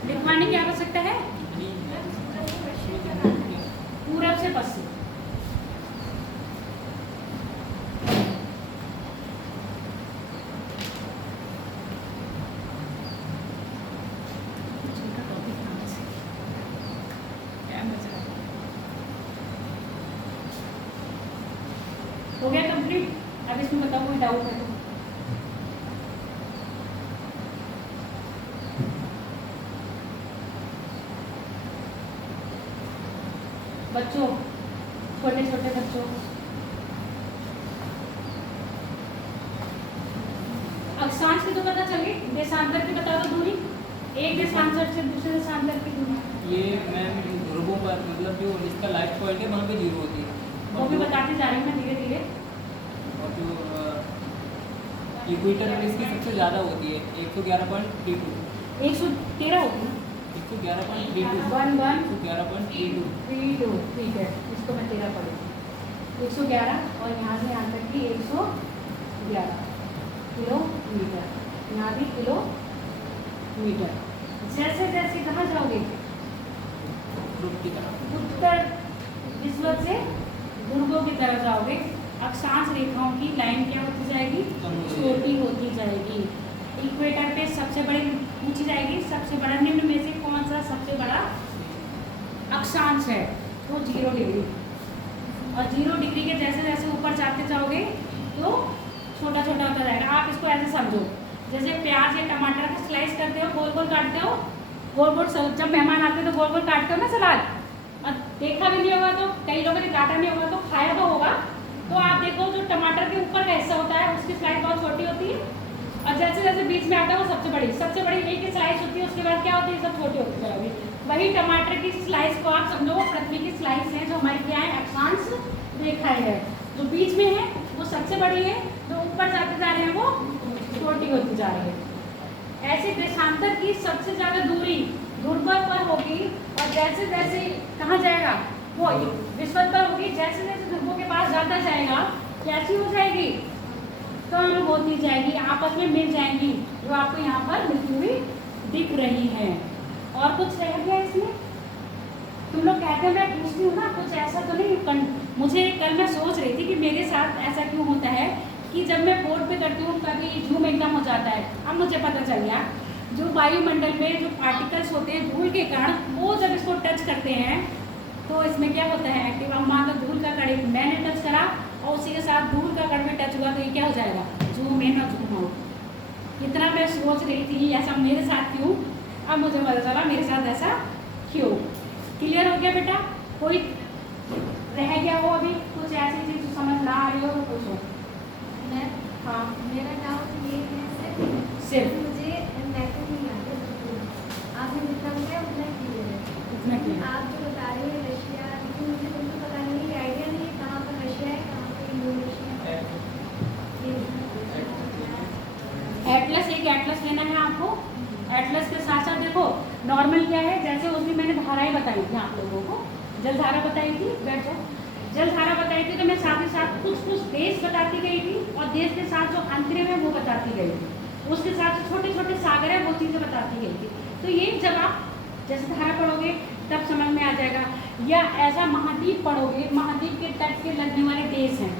लिखवाने की आवश्यकता है, पूरब से पश्चिम। हो गया कंप्लीट। अब इसमें बताओ कोई डाउट है तो। बच्चों, छोटे छोटे बच्चों, अक्षांश की तो पता चली, देशांतर की बता दो दूरी, एक देशांतर से दूसरे देशांतर की दूरी। ये मैम ध्रुवों पर मतलब जो इसका लाइफ पॉइंट है वहाँ पे 0 होती है। वो भी बताती जा रही हूँ मैं धीरे धीरे। और जो इक्वेटर में इसकी सबसे ज़्यादा होती है 111.32। 113 होती है 111.32। 111.32, 111.32। ठीक है, इसको मैं 13 पढ़ूँगी। 111 और यहाँ से यहाँ तक की 111 किलोमीटर, यहाँ भी किलोमीटर। जैसे जैसे कहाँ जाओगे, ध्रुव की तरफ। उत्तर विश्व से ध्रुवों की तरफ जाओगे, अक्षांश रेखाओं की लाइन क्या होती जाएगी, छोटी होती जाएगी। इक्वेटर पे सबसे बड़ी पूछी जाएगी, सबसे बड़ा निम्न में से कौन सा सबसे बड़ा अक्षांश है, तो 0 डिग्री। और 0 डिग्री के जैसे जैसे ऊपर जाते जाओगे तो छोटा छोटा होता जाएगा। आप इसको ऐसे समझो, जैसे प्याज या टमाटर का स्लाइस करते हो, गोल गोल काटते हो, गोल गोल। जब मेहमान आते हैं तो गोल गोल काटते हो ना सलाद, और देखा भी नहीं होगा तो कई लोगों ने काटा नहीं होगा तो खाया तो होगा। तो आप देखो जो टमाटर के ऊपर का हिस्सा होता है उसकी स्लाइस बहुत छोटी होती है, और जैसे जैसे बीच में आता है वो सबसे बड़ी एक ही स्लाइस होती है। उसके बाद क्या होती है, सब छोटी होती जाएगी। वही टमाटर की स्लाइस को आप समझो वो पृथ्वी की स्लाइस है, जो हमारी क्या है, अक्षांश रेखाएं है। जो बीच में है वो सबसे बड़ी है, जो ऊपर जाते जा रहे हैं वो छोटी होती जा रही है। ऐसे देशांतर की सबसे ज्यादा दूरी ध्रुव पर होगी, और जैसे जैसे कहाँ जाएगा, वो विश्व पर होगी। जैसे जैसे ध्रुवों के पास जाता जाएगा कैसी हो जाएगी, कम होती जाएगी, आपस में मिल जाएंगी, जो आपको यहाँ पर मिलती हुई दिख रही है। और कुछ रह गया इसमें, तुम लोग कहते हो मैं पूछती हूँ ना, कुछ ऐसा तो नहीं। मुझे कल मैं सोच रही थी कि मेरे साथ ऐसा क्यों होता है कि जब मैं बोर्ड पे करती हूँ कभी जूम एकदम हो जाता है। अब मुझे पता चल गया, जो वायुमंडल में जो पार्टिकल्स होते हैं धूल के कण, वो जब इसको टच करते हैं तो इसमें क्या होता है, एक्टिव। अब मान लो धूल का कण मैंने टच करा और उसी के साथ धूल का कण में टच हुआ, तो ये क्या हो जाएगा, जूम इन और जूम आउट। इतना मैं सोच रही थी ऐसा मेरे साथ क्यों, अब मुझे पता चला मेरे साथ ऐसा क्यों। क्लियर हो गया बेटा? कोई रह गया हो अभी कुछ ऐसी चीज जो समझ ना आ रही हो तो पूछो। हाँ, मेरा डाउट ये है सिर्फ मुझे मैथड नहीं आता बिल्कुल। आपने जितना बताया उतना क्लियर है। इतना क्लियर। आप जो बता रहे हैं रशिया, लेकिन मुझे बिल्कुल पता नहीं है, आइडिया नहीं है कहाँ पर रशिया है, कहाँ पर इंडोनेशिया है। एटलस, एक एटलस लेना है आपको। एटलस के साथ साथ देखो नॉर्मल क्या है, जैसे उस दिन मैंने धाराएं बताई थी आप लोगों को, जलधारा बताई थी, बैठ जाओ, जलधारा बताई थी, तो मैं साथ ही साथ कुछ कुछ देश बताती गई थी, और देश के साथ जो अंतरिम है वो बताती गई थी, उसके साथ जो छोटे छोटे सागर है वो चीज़ें बताती गई थी। तो ये जब आप जैसे धारा पढ़ोगे तब समझ में आ जाएगा, या ऐसा महाद्वीप पढ़ोगे, महाद्वीप के तट के लगने वाले देश हैं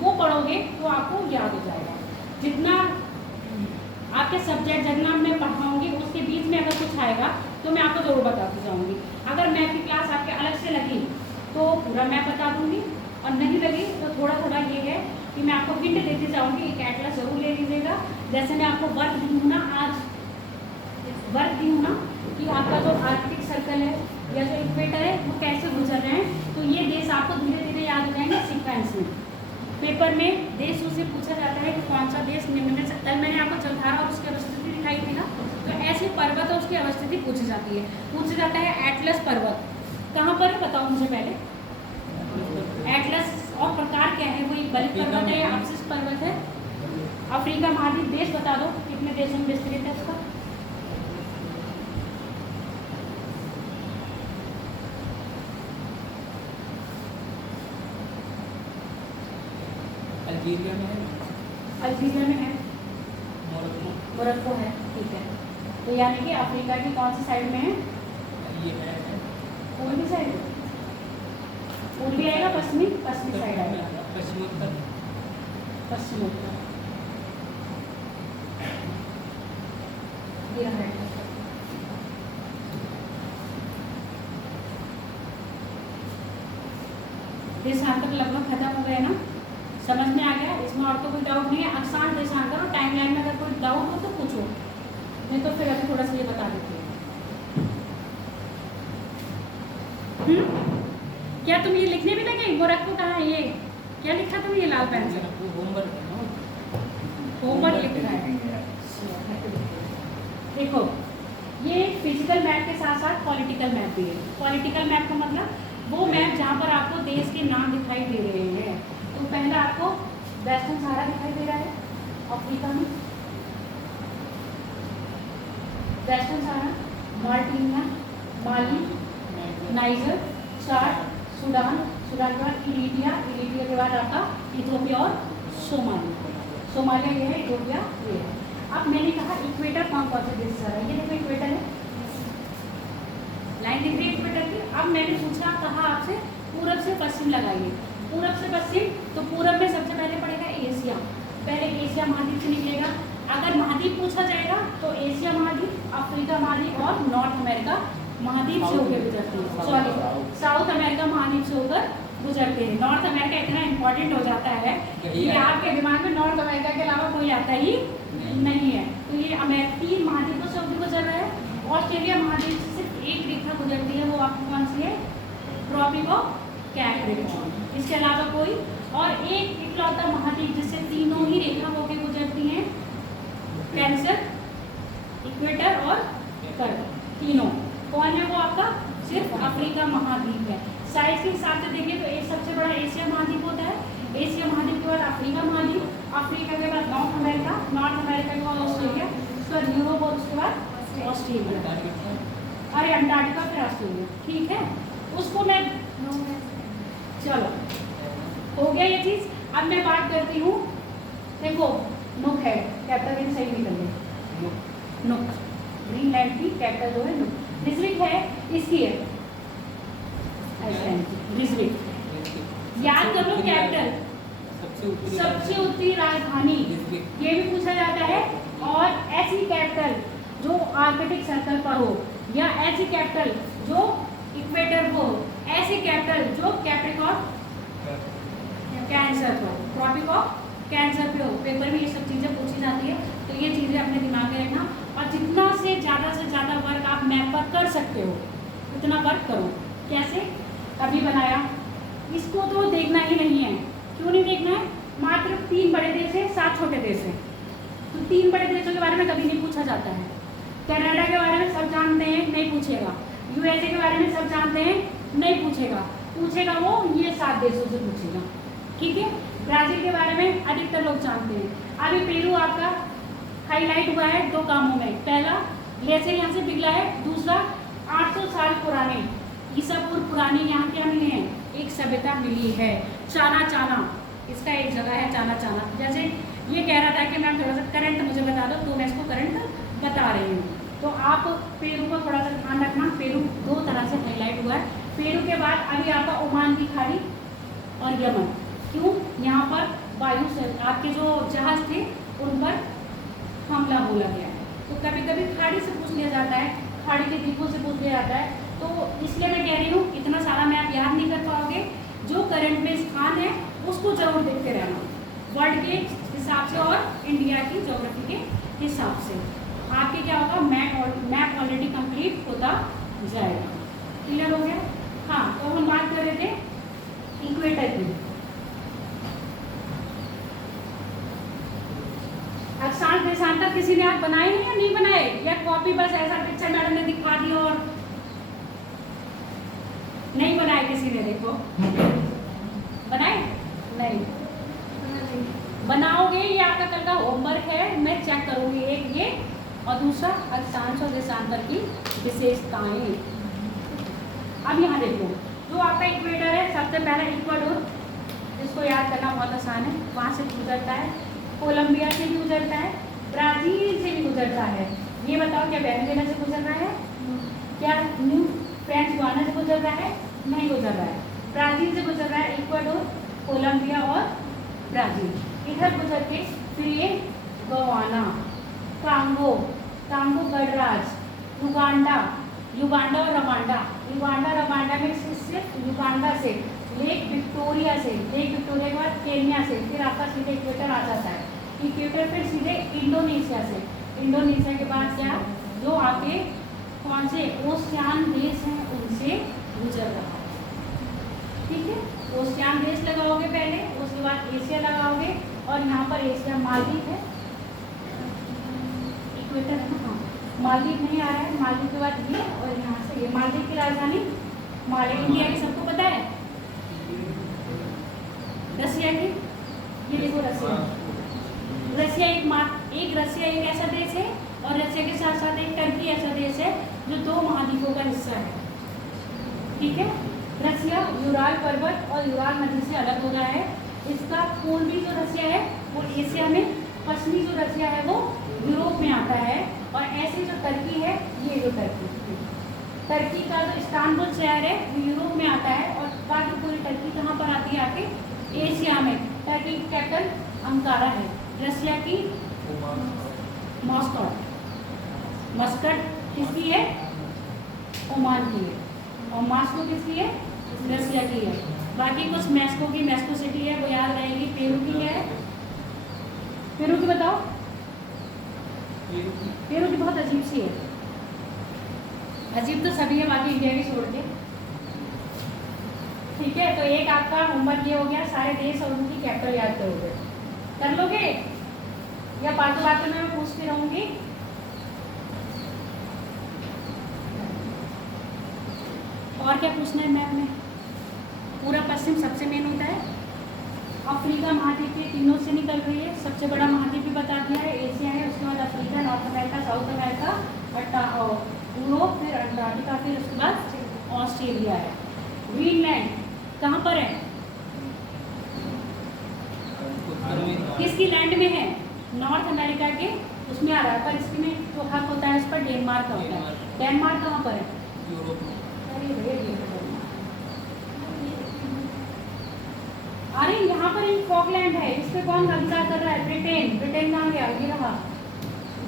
वो पढ़ोगे तो आपको याद हो जाएगा। जितना आपके सब्जेक्ट जितना मैं पढ़ाऊँगी उसके बीच में अगर कुछ आएगा तो मैं आपको जरूर बताती जाऊँगी। अगर मैथ की क्लास आपके अलग से लगी तो पूरा मैं बता दूँगी, और नहीं लगी तो थोड़ा थोड़ा ये है कि मैं आपको हिंट देती जाऊँगी। एक एटलस जरूर ले लीजिएगा। जैसे मैं आपको वर्क दी हूँ ना, आज वर्क दी हूँ ना कि आपका जो आर्कटिक सर्कल है या जो इक्वेटर है वो कैसे गुजर रहे हैं, तो ये देश आपको धीरे धीरे याद हो जाएंगे सीक्वेंस में। पेपर में देशों से पूछा जाता है कि कौन सा देश निम्न में से, कल मैंने आपको जलधारा और उसकी अवस्थिति दिखाई थी ना, तो ऐसे पर्वत और उसकी अवस्थिति पूछी जाती है। पूछा जाता है एटलस पर्वत कहाँ पर है, बताओ मुझे पहले। एटलस और प्रकार क्या है, वो एक बलित पर्वत है या अवशिष्ट पर्वत है? अफ्रीका महाद्वीप देश बता दो कितने देशों में विस्तृत है उसका। अल्जीरिया में है, अल्जीरिया में है, मोरक्को, मोरक्को है, ठीक है। तो यानी कि अफ्रीका की कौन सी साइड में है? ये है पूर्वी साइड, पूर्वी आएगा, पश्चिमी, पश्चिमी साइड आएगा, पश्चिमोत्तर, पश्चिमोत्तर। ये है देशांतर लगभग खत्म हो गया ना, समझ में आ गया? इसमें और तो कोई डाउट नहीं है। अक्षांश, देशांतर और टाइमलाइन में अगर कोई डाउट हो तो पूछो, नहीं तो फिर अभी थोड़ा सा ये बता देती हूँ। क्या तुम ये लिखने भी लगे? मोरक्को कहाँ है ये? क्या लिखा तुम ये लाल पेन से? वो होमवर्क है ना। होमवर्क लिखा है। देखो ये फिजिकल मैप के साथ साथ पॉलिटिकल मैप भी है। पॉलिटिकल मैप का मतलब वो मैप जहाँ पर आपको देश के नाम दिखाई दे रहे हैं। तो पहला आपको वेस्टर्न सहारा दिखाई दे रहा है अफ्रीका में, वेस्टर्न सहारा, माल्टीनिया, माली, नाइजर, चाड, सूडान, सूडान के बाद इरिट्रिया, इरिट्रिया के बाद आपका इथियोपिया और सोमालिया। सोमालिया ये है, इथियोपिया ये है। अब मैंने कहा इक्वेटर कौन कौन से देश से आ रहा है? ये देखो इक्वेटर है, लाइन दिख रही है इक्वेटर की। अब मैंने पूछा कहा आपसे पूरब से पश्चिम लगाइए। पूरब से पश्चिम, तो पूरब में सबसे पहले पड़ेगा एशिया। पहले एशिया महाद्वीप से निकलेगा। अगर महाद्वीप पूछा जाएगा तो एशिया महाद्वीप, अफ्रीका महाद्वीप और नॉर्थ अमेरिका महाद्वीप से होकर गुजरते हैं। सॉरी, साउथ अमेरिका महाद्वीप से होकर गुजरते हैं। नॉर्थ अमेरिका इतना इंपॉर्टेंट हो जाता है कि आपके दिमाग में नॉर्थ अमेरिका के अलावा कोई आता ही नहीं है। तो ये तीन महाद्वीपों से होकर गुजर रहा है। ऑस्ट्रेलिया महाद्वीप से सिर्फ एक रेखा गुजरती है, वो आपकी कौन सी है? Tropic of capricorn. इसके अलावा कोई और एक इकलौता महाद्वीप जिससे तीनों ही रेखा होकर गुजरती हैं, कैंसर, इक्वेटर और कर्व, तीनों। कौन है वो आपका? सिर्फ अफ्रीका महाद्वीप है। साइज के हिसाब से देखिए तो एक सबसे बड़ा एशिया महाद्वीप होता है। एशिया महाद्वीप के बाद अफ्रीका महाद्वीप, अफ्रीका के बाद नॉर्थ अमेरिका, नॉर्थ अमेरिका के बाद ऑस्ट्रेलिया, उसके बाद यूरोप और उसके बाद ऑस्ट्रेलिया। अरे अंटार्कटिका फिर ऑस्ट्रेलिया, ठीक है। उसको मैं चलो हो गया ये चीज़। अब मैं बात करती हूँ, देखो नुक है, कैपिटल सही निकल गई, नुक, ग्रीनलैंड की कैपिटल जो है नुक। रिजविक है, इसकी है रिजविक। याद कर लो कैपिटल, सबसे उत्तरी राजधानी, ये भी पूछा जाता है। और ऐसी कैपिटल जो आर्कटिक सर्कल पर हो, या ऐसी कैपिटल जो इक्वेटर को, ऐसी कैपिटल जो कैप्रिकॉर्न कैंसर पर, ट्रॉपिक ऑफ कैंसर पे हो। पेपर में ये सब चीज़ें पूछी जाती है, तो ये चीज़ें अपने दिमाग में रखना। और जितना से ज़्यादा वर्क आप मैप पर कर सकते हो उतना वर्क करो। कैसे? अभी बनाया, इसको तो देखना ही नहीं है। क्यों नहीं देखना है? मात्र 3 बड़े देश है, 7 छोटे देश है। तो 3 बड़े देशों के बारे में कभी नहीं पूछा जाता है। कनाडा के बारे में सब जानते हैं, नहीं पूछेगा। यूएसए के बारे में सब जानते हैं, नहीं पूछेगा। पूछेगा वो ये 7 देशों से पूछेगा, ठीक है। ब्राज़ील के बारे में अधिकतर लोग जानते हैं। अभी पेरू आपका हाईलाइट हुआ है 2 कामों में। पहला, ग्लेशियर यहाँ से पिघला है। दूसरा, 800 साल पुराने, ईसा पूर्व पुरानी यहाँ क्या मिले हैं? एक सभ्यता मिली है, चाना चाना, इसका एक जगह है चाना चाना। जैसे ये कह रहा था कि मैम थोड़ा सा करंट मुझे बता दो, तो मैं इसको करंट बता रही हूँ। तो आप पेरू को थोड़ा सा ध्यान रखना। पेरू 2 तरह से हाईलाइट हुआ है। पेरू के बाद अभी आपका ओमान की खाड़ी और यमन। क्यों? यहाँ पर वायु से आपके जो जहाज थे उन पर हमला बोला गया है। तो कभी कभी खाड़ी से पूछ लिया जाता है, खाड़ी के द्वीपों से पूछ लिया जाता है। तो इसलिए मैं कह रही हूँ इतना सारा मैं आप याद नहीं कर पाओगे। जो करंट में स्थान है उसको जरूर देखते रहना, वर्ल्ड के हिसाब से और इंडिया की ज्योग्राफी के हिसाब से। आपके क्या होगा? मैप ऑलरेडी कंप्लीट होता जाएगा। क्लियर हो गया? हाँ, तो हम बात कर रहे थे इक्वेटर की। अक्षांश देशांतर किसी ने आप बनाए हैं या नहीं बनाए? या कॉपी बस ऐसा पिक्चर मैडम ने दिखा दी और नहीं बनाए? किसी ने देखो बनाए? नहीं बनाओगे, ये आपका कल का होमवर्क है, मैं चेक करूंगी। एक ये और दूसरा अक्षांश और देशांतर की विशेषताएं। अब यहाँ देखो, जो आपका इक्वेटर है, सबसे पहला इक्वाडोर, जिसको याद करना बहुत आसान है, वहाँ से गुजरता है। कोलंबिया से भी गुजरता है, ब्राज़ील से भी गुजरता है। ये बताओ क्या वेनेजुएला से गुजर रहा है? क्या न्यू फ्रेंच गुयाना से गुजर रहा है? नहीं गुजर रहा है। ब्राज़ील से गुजर रहा है, इक्वाडोर, कोलंबिया और ब्राज़ील। इधर गुजर के फिर ये गुयाना, कांगो, कांगो गणराज्य, युगांडा और रवांडा में सिर्फ युगांडा से, लेक विक्टोरिया के बाद केन्या से, फिर आपका सीधे इक्वेटर आ जाता है। इक्वेटर फिर सीधे इंडोनेशिया से, इंडोनेशिया के बाद क्या, जो आपके कौन से ओशियान देश हैं उनसे गुजर रहा है। ठीक है, ओशियान देश लगाओगे पहले, उसके बाद एशिया लगाओगे, और यहाँ पर एशिया मालदीव है, इक्वेटर है ना, हाँ मालदीव नहीं आ रहा है, मालदीव के बाद ये, और यहाँ से ये। मालदीव की राजधानी माले, इंडिया की सबको पता है, रसिया की, ये देखो रसिया। रसिया एक रसिया एक ऐसा देश है, और रसिया के साथ साथ एक टर्की ऐसा देश है जो 2 महाद्वीपों का हिस्सा है। ठीक है, रसिया यूराल पर्वत और यूराल नदी से अलग हो गया है। इसका पूर्वी जो रसिया है वो एशिया में, पश्चिमी जो रसिया है वो यूरोप में आता है। और ऐसे जो टर्की है, ये जो टर्की का जो इस्तांबुल शहर है वो यूरोप में आता है, और बाकी पूरी टर्की कहाँ पर आती है आके, एशिया में। टर्की की कैपिटल अंकारा है, रसिया की मॉस्को, मस्कट किसकी है, ओमान की है, और मॉस्को किसकी है, रसिया की है। बाकी कुछ मैस्को की, मैस्को सिटी है वो याद रहेगी। पेरू की है, पेरू की बताओ, पेरू की बहुत अजीब सी है, अजीब तो सभी है बाकी इंडिया की छोड़ के। ठीक है, तो एक आपका होमवर्क ये हो गया, सारे देश और उनकी कैपिटल याद करोगे, कर लोगे या बातों बातों में मैं पूछती रहूंगी। और क्या पूछना है मैम ने, पूरा पश्चिम सबसे मेन होता है, अफ्रीका महाद्वीप के तीनों से निकल रही है, सबसे बड़ा महाद्वीप भी बता दिया है, एशिया है, उसके बाद Africa, north America, south America, Europe, फिर अंटार्कटिका, फिर उसके बाद ऑस्ट्रेलिया है। ग्रीनलैंड कहाँ पर है, किसकी लैंड में है, नॉर्थ अमेरिका के उसमें आ रहा है, पर इसमें जो हक होता है उस पर डेनमार्क का होता है। डेनमार्क कहाँ पर है, यूरोप में। अरे यहाँ पर एक फॉकलैंड है, इस पे कौन कब्जा कर रहा है, ब्रिटेन। ब्रिटेन कहाँ गया, ये रहा,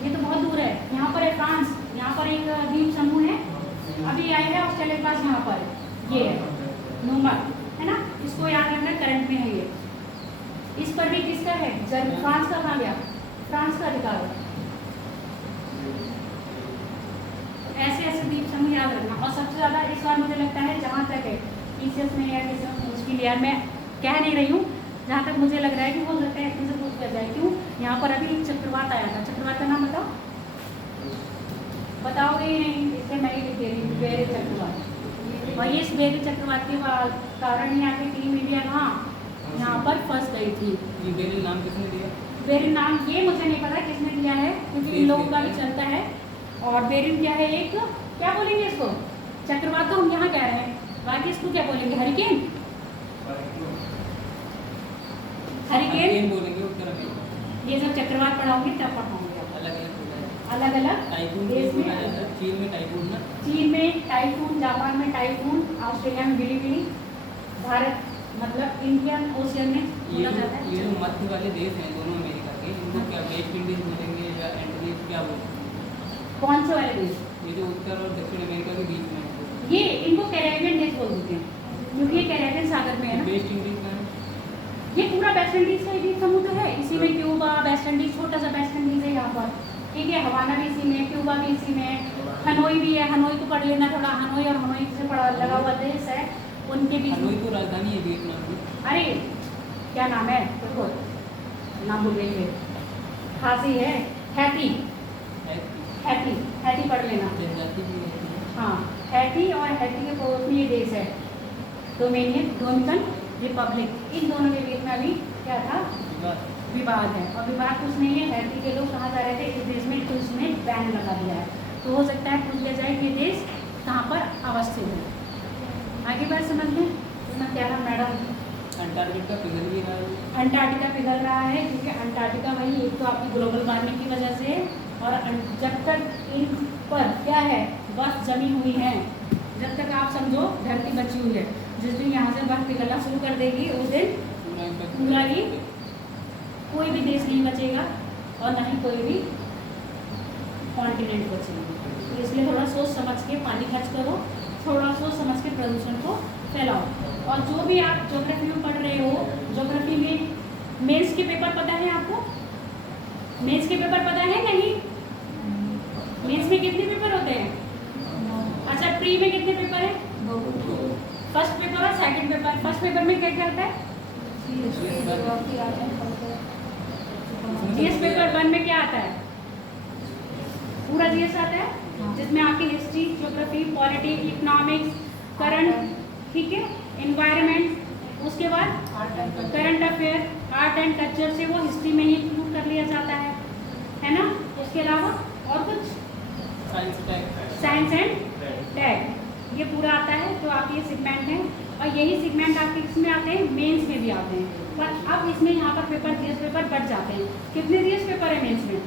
ये तो बहुत दूर है। यहाँ पर है फ्रांस, यहाँ पर एक द्वीप समूह है, अभी आई है ऑस्ट्रेलिया के पास, यहाँ पर ये है नूमर, है ना, इसको याद रखना, करंट में है ये। इस पर भी किसका है, फ्रांस का, कहाँ गया, फ्रांस का अधिकार है। ऐसे ऐसे द्वीप समूह याद रखना। और सबसे ज़्यादा इस बार मुझे लगता है, जहाँ तक है टीचर्स में या किसी उसके लिए, मैं कह नहीं रही हूँ, जहाँ तक मुझे लग रहा है कि हो सकता है से पूछ कर जाए। क्यों, यहाँ पर अभी एक चक्रवात आया था, चक्रवात का नाम बताओ, बताओगे ही नहीं, इसलिए मैं ही लिख दे रही हूँ, बेरी चक्रवात। और ये इस बेरी चक्रवात के कारण ही आके टीम इंडिया यहाँ पर फंस गई थी। ये बेरी नाम किसने दिया, बेरिन नाम ये मुझे नहीं पता किसने दिया है, क्योंकि इन लोगों का भी चलता है। और बेरिन क्या है, एक क्या बोलेंगे इसको, चक्रवात तो हम यहाँ कह रहे हैं, बाकी इसको क्या बोलेंगे, हरिकेन, हरिकेन बोलेंगे उत्तर अमेरिका। ये सब चक्रवात पढ़ाऊंगी तब पढ़ाऊंगी, अलग अलग होता है, अलग अलग टाइफून देश में। बोला जाता है, चीन में टाइफून ना, चीन में टाइफून, जापान में टाइफून, ऑस्ट्रेलिया में बिलीबिली, भारत मतलब इंडियन ओशियन में बोला जाता है। ये जो मध्य वाले देश हैं दोनों अमेरिका के, इनको क्या वेस्ट इंडीज बोलेंगे या एंटीज, क्या बोलेंगे, कौन से वाले देश, ये जो उत्तर और दक्षिण अमेरिका के बीच में है, ये इनको कैरेबियन देश बोल देते हैं, क्योंकि ये कैरेबियन सागर में है ना। वेस्ट इंडीज का है, ये पूरा वेस्ट इंडीज का द्वीप समूह तो है, इसी में क्यूबा, वेस्ट इंडीज, छोटा सा वेस्ट इंडीज है यहाँ पर, ठीक है, हवाना भी इसी में, क्यूबा भी इसी में, हनोई भी है, हनोई को पढ़ लेना थोड़ा, हनोई और हनोई से पड़ा लगा हुआ देश है, उनके बीच। हनोई तो राजधानी है वियतनाम की। अरे क्या नाम है, देखो नाम भूल गई, खांसी है, हैती, हैती, हैती पढ़ लेना, जनजाति भी है। हाँ हैती, और हैती के पड़ोस में ये देश है डोमिनिकन रिपब्लिक, इन दोनों के बीच में अभी क्या था, विवाद है। और विवाद कुछ नहीं है, हैती के लोग कहाँ जा रहे थे इस देश में, तो उसने बैन लगा दिया है, तो हो सकता है पूछ लिया जाए कि देश कहाँ पर अवस्थित है। आगे बात समझ लें, इसमें क्या है मैडम, अंटार्कटिका पिघल भी रहा है, अंटार्कटिका पिघल रहा है, क्योंकि अंटार्कटिका वही एक तो आपकी ग्लोबल वार्मिंग की वजह से, और जब तक इन पर क्या है बर्फ जमी हुई है, जब तक आप समझो धरती बची हुई है, जिस दिन यहाँ से बर्फ पिघलना शुरू कर देगी उस दिन पूरा ही कोई भी देश नहीं बचेगा, और न ही कोई भी कॉन्टिनेंट बचेगा। तो इसलिए थोड़ा सोच समझ के पानी खर्च करो, थोड़ा सोच समझ के प्रदूषण को फैलाओ। और जो भी आप ज्योग्राफी में पढ़ रहे हो, ज्योग्राफी में मेंस के पेपर पता है आपको, मेंस के पेपर पता है नहीं, मेंस में कितने पेपर होते हैं, अच्छा प्री में कितने पेपर है, फर्स्ट पेपर और सेकंड पेपर, फर्स्ट क्या क्या आता है? Geography art and culture GS paper 1 में क्या आता है? पूरा जीएस आता है, जिसमें आपकी history, geography, polity, economics, current, ठीक है, एनवायरनमेंट, उसके बाद current affair, art and culture से वो हिस्ट्री में ही इंक्लूड कर लिया जाता है ना? उसके अलावा और कुछ साइंस एंड टेक, ये पूरा आता है जो आपके ये सेगमेंट हैं। और यही सेगमेंट आपके किसमें आते हैं? मेंस में भी आते हैं। पर अब इसमें यहाँ पर पेपर जीएस पेपर बढ़ जाते हैं। कितने जीएस पेपर है मेंस में?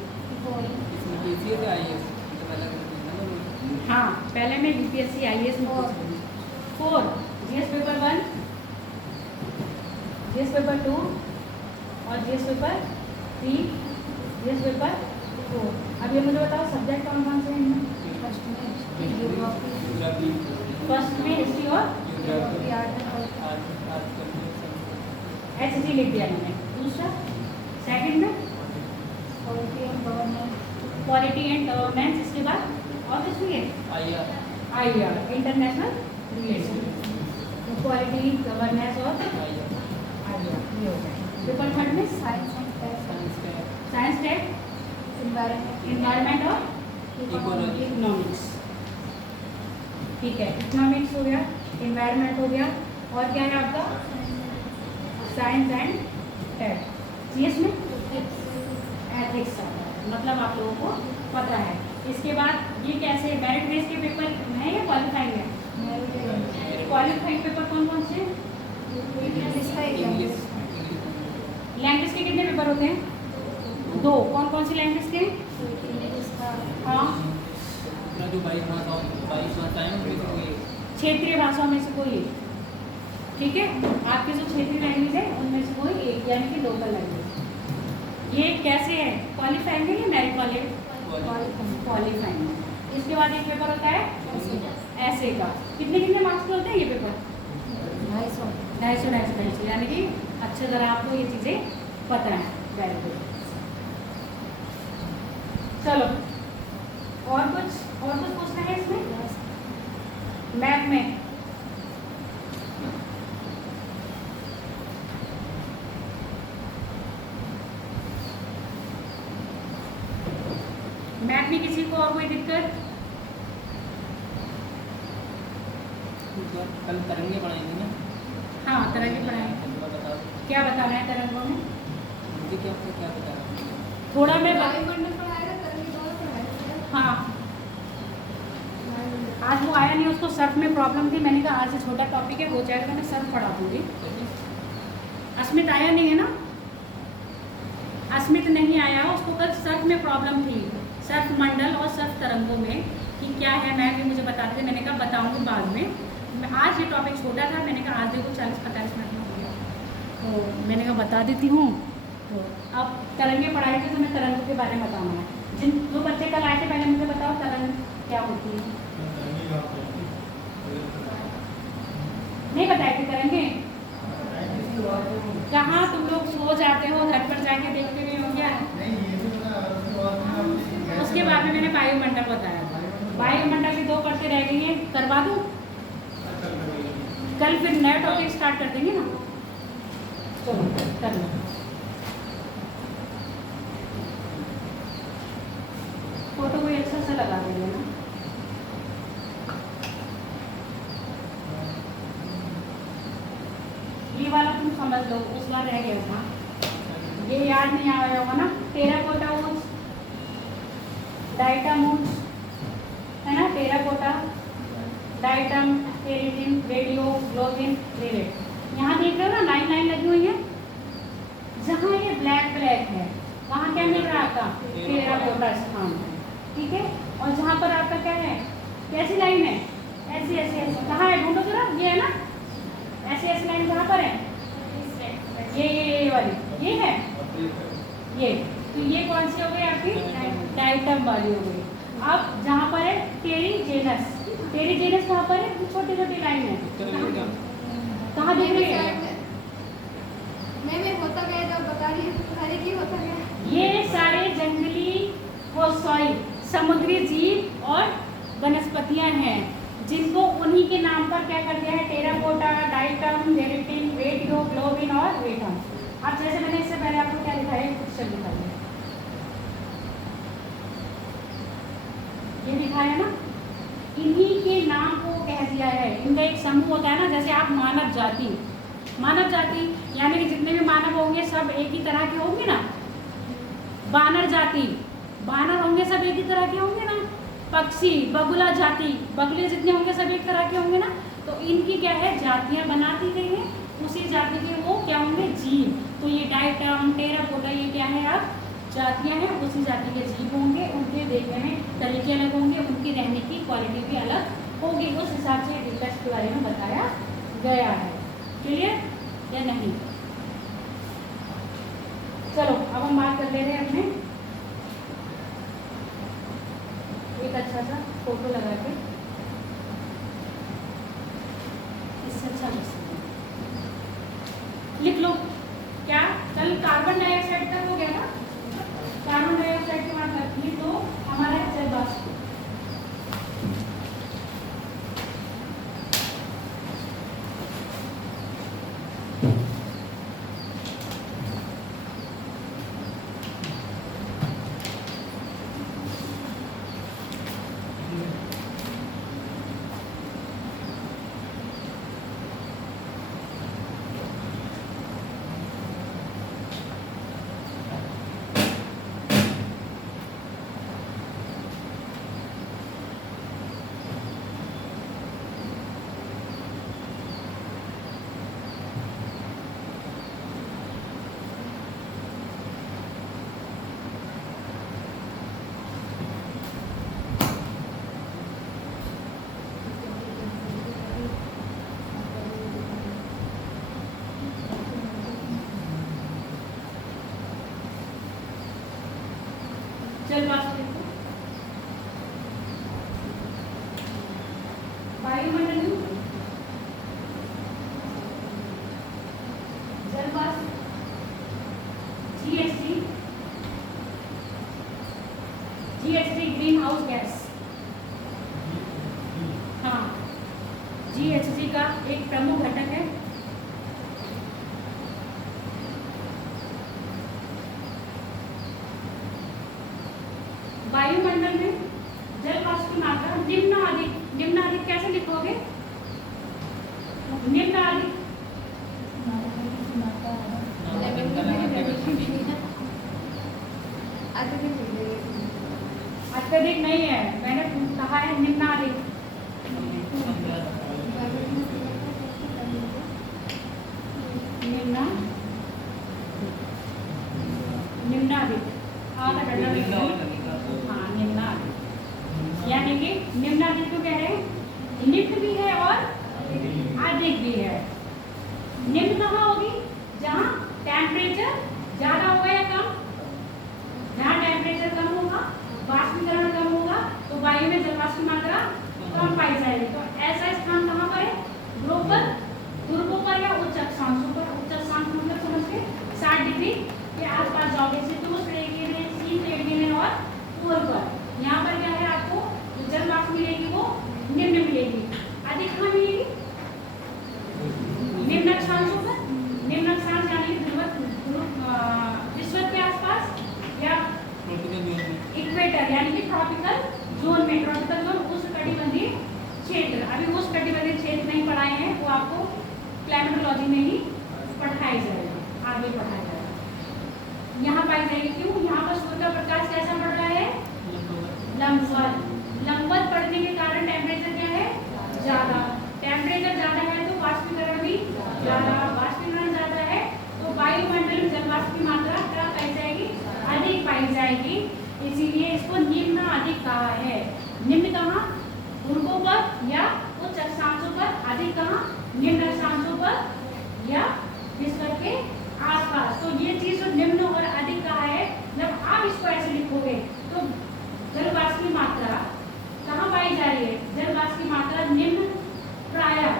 हाँ, पहले में यूपीएससी आईएएस में 4 जीएस पेपर 1, जीएस पेपर 2 और जीएस पेपर 3, जीएस पेपर 4। अब ये मुझे बताओ सब्जेक्ट कौन कौन से हैं इनमें? फर्स्ट में हिस्ट्री और एचजी लिख दिया मैंने। दूसरा, सेकंड में पॉलिटी एंड गवर्नेंस, इसके बाद और कुछ भी है? IR, international relation, polity, governance और आईआर, ये हो गया। पेपर थर्ड में साइंस टेक, एनवायरनमेंट और इकोनॉमिक्स, ठीक है। इकोनॉमिक्स हो गया, एनवायरनमेंट हो गया, और क्या है आपका? Science and tech. जीएस में एथिक्स आता है, मतलब आप लोगों को पता है। इसके बाद ये कैसे मेरिट बेस के पेपर हैं या क्वालिफाइंग है? क्वालिफाइंग पेपर कौन कौन से? लैंग्वेज के कितने पेपर होते हैं? 2। कौन कौन सी लैंग्वेज के? हाँ, क्षेत्रीय भाषाओं में से कोई एक, ठीक है। आपके जो क्षेत्रीय लैंग्वेज है उनमें से कोई एक, यानी कि लोकल लैंग्वेज। ये कैसे है? क्वालिफाइंग है या मेरिट वाले? क्वालिफाइंग। इसके बाद एक पेपर होता है ऐसे का। कितने कितने मार्क्स के होते हैं ये पेपर? 250, यानी कि अच्छी तरह आपको ये चीज़ें पता है। Very good. चलो, और कुछ पूछना है इसमें? मैथ में किसी को और कोई दिक्कत? कल तरंगे पढ़ाएंगे ना? हाँ, तरंगे पढ़ाएंगे। क्या बताना है तरंगों में? मुझे क्या बता रहा है? थोड़ा मैं वायुमंडल पढ़ाएगा, तरंगे और पढ़ाएगा। हाँ, आज वो आया नहीं, उसको सर्फ में प्रॉब्लम थी। मैंने कहा आज से छोटा टॉपिक है, हो जाएगा तो मैं सर्फ पढ़ा दूँगी। अस्मित आया नहीं है ना? अस्मित नहीं आया, उसको कल सर्फ में प्रॉब्लम थी, सर्फ मंडल और सर्फ तरंगों में कि क्या है। मैं भी मुझे बताते थे, मैंने कहा बताऊँगी बाद में। आज ये टॉपिक छोटा था, मैंने कहा आज देखो 40-45 मिनट में हो गया, तो मैंने कहा बता देती हूँ। तो अब तरंगे पढ़ाई थी, तो मैं तरंगों के बारे में बताऊँगा। जो बच्चे कल आए थे, पहले मुझे बताओ तरंग क्या होती है? नहीं बताए थे तरंगे? कहाँ तुम लोग सो जाते हो, घर पर जाके देखते भी हो क्या? उसके बाद में मैंने वायुमंडल बताया था। वायुमंडल की 2 परतें रह गई हैं, करवा दूँ? कल फिर नया टॉपिक स्टार्ट कर देंगे ना। चलो कर लो। फोटो कोई अच्छा सा लगा देंगे ना। ये वाला तुम समझ लो, उस बार रह गया था, ये याद नहीं आया होगा ना। टेराकोटा ऊंच, डाइटम ऊंच, है ना? टेराकोटा, डाइटम, टेरिटिन, रेडियो, ग्लोबिन, रेलेट। यहाँ देख रहे हो ना, लाइन लगी हुई है। जहाँ ये ब्लैक है वहाँ क्या मिल रहा है आपका? टेराकोटा स्थान, ठीक है। और जहाँ पर आपका क्या है, कैसी लाइन है? ऐसी ऐसी ऐसी, कहाँ है? ढूंढो जरा, ये है ना, ऐसी ऐसी लाइन कहाँ पर है? ये वाली, ये है ये। तो ये कौन सी हो गई आपकी? डाइटम वाली हो गई। अब जहाँ पर है टेरिजेनस, टेरिजेनस कहाँ पर है? छोटी छोटी लाइन है, कहाँ दिख रही है? नहीं, होता क्या है, जब बता रही है हर एक ही होता क्या है। ये सारे जंगली समुद्री जीव और वनस्पतियां हैं, जिनको उन्हीं के नाम पर क्या कर दिया है? टेराकोटा, डाइटम, डेरिटिन, वेट हीमोग्लोबिन और एटम। अब जैसे मैंने इससे पहले आपको क्या लिखा है, पिक्चर दिखाई है, ये दिखाया है ना, इन्हीं के नाम को कह दिया है। इनका एक समूह होता है ना, जैसे आप मानव जाति, मानव जाति यानी कि जितने भी मानव होंगे सब एक ही तरह के होंगे ना। बानर जाति, बानर होंगे सब एक ही तरह के होंगे ना। पक्षी, बगुला जाति, बगुले जितने होंगे सब एक तरह के होंगे ना। तो इनकी क्या है, जातियां बना दी गई हैं, उसी जाति के वो क्या होंगे, जीव। तो ये डायटम, टेरापोडा, ये क्या है, अब जातियां हैं, उसी जाति के जीव होंगे। उनके देखने में तरीके अलग होंगे, उनकी रहने की क्वालिटी भी अलग होगी। उस हिसाब से डिफेक्ट के बारे में बताया गया है। क्लियर या नहीं? चलो अब हम बात कर ले रहे हैं अपने एक अच्छा सा फोटो लगा के, इससे अच्छा लिख लो। क्या, चल कार्बन डाइऑक्साइड तक हो गया ना, कार्बन डाइऑक्साइड की मात्रा लिख दो, हमारा जल वाष्प। जल वाष्प लिखो, वायुमंडल जल वाष्प, GHG, GHG green house gas. हाँ, GHG का एक प्रमुख घटक है। वायुमंडल में जल वाष्प की मात्रा निम्न अधिक, निम्न अधिक कैसे लिखोगे, निम्न अधिक अत्यधिक नहीं है, मैंने कहा है निम्न अधिक। निम्न निम्नाधिक, हाँ हाँ निम्नाधिक, यानी कि निम्नाधिक को कह रहे हैं, निम्न भी है और अधिक भी है। निम्न कहाँ होगी, जहाँ टेम्परेचर ज्यादा होगा या कम, जहाँ टेम्परेचर कम होगा, वाष्पीकरण कम होगा, तो वायु में जल वाष्प की मात्रा कम पाई जाएगी। तो ऐसा स्थान कहाँ पर है, ध्रुव पर, ध्रुवों पर या उच्च अक्षांशों पर। उच्च अक्षांश मतलब समझ के 60 डिग्री के आसपास जाओगे, शीतोष्ण रेखीय में, शीत रेखीय में और पूर्व पर। यहाँ पर क्या है, आपको जो जल वाष्प मिलेगी वो निम्न मिलेगी। अधिक कहाँ मिलेगी, निम्न अक्षांशों पर। निम्न अक्षांश यानी विश्व के आसपास या इक्वेटर यानी कि ट्रॉपिकल जोन में, ट्रॉपिकल जोन उष्णकटिबंधीय क्षेत्र। अभी उष्णकटिबंधीय क्षेत्र नहीं पढ़ाए हैं, वो आपको क्लाइमेटोलॉजी में ही पढ़ाई जाएगी, आगे पढ़ाया जाएगा। यहाँ पाई जाएगी, क्यों, यहाँ पर सूर्य का प्रकाश कैसा पड़ रहा है, लंबवत। लंबवत पड़ने के कारण टेम्परेचर क्या है, ज्यादा। टेम्परेचर ज्यादा है तो वाष्पीकरण भी ज्यादा, वाष्पीकरण ज्यादा है तो वायुमंडल में जल वाष्प की मात्रा क्या पाई जाएगी, अधिक पाई जाएगी। इसीलिए इसको निम्न अधिक कहा है। निम्न कहाँ, ध्रुवों पर या उच्च अक्षांशों पर, अधिक कहाँ, निम्न अक्षांशों पर या विश्व के आसपास। तो ये चीज जो निम्न और अधिक कहा है, जब आप इसको ऐसे लिखोगे तो जल वाष्प की मात्रा कहाँ पाई जा रही है, जल वाष्प की मात्रा निम्न प्रायः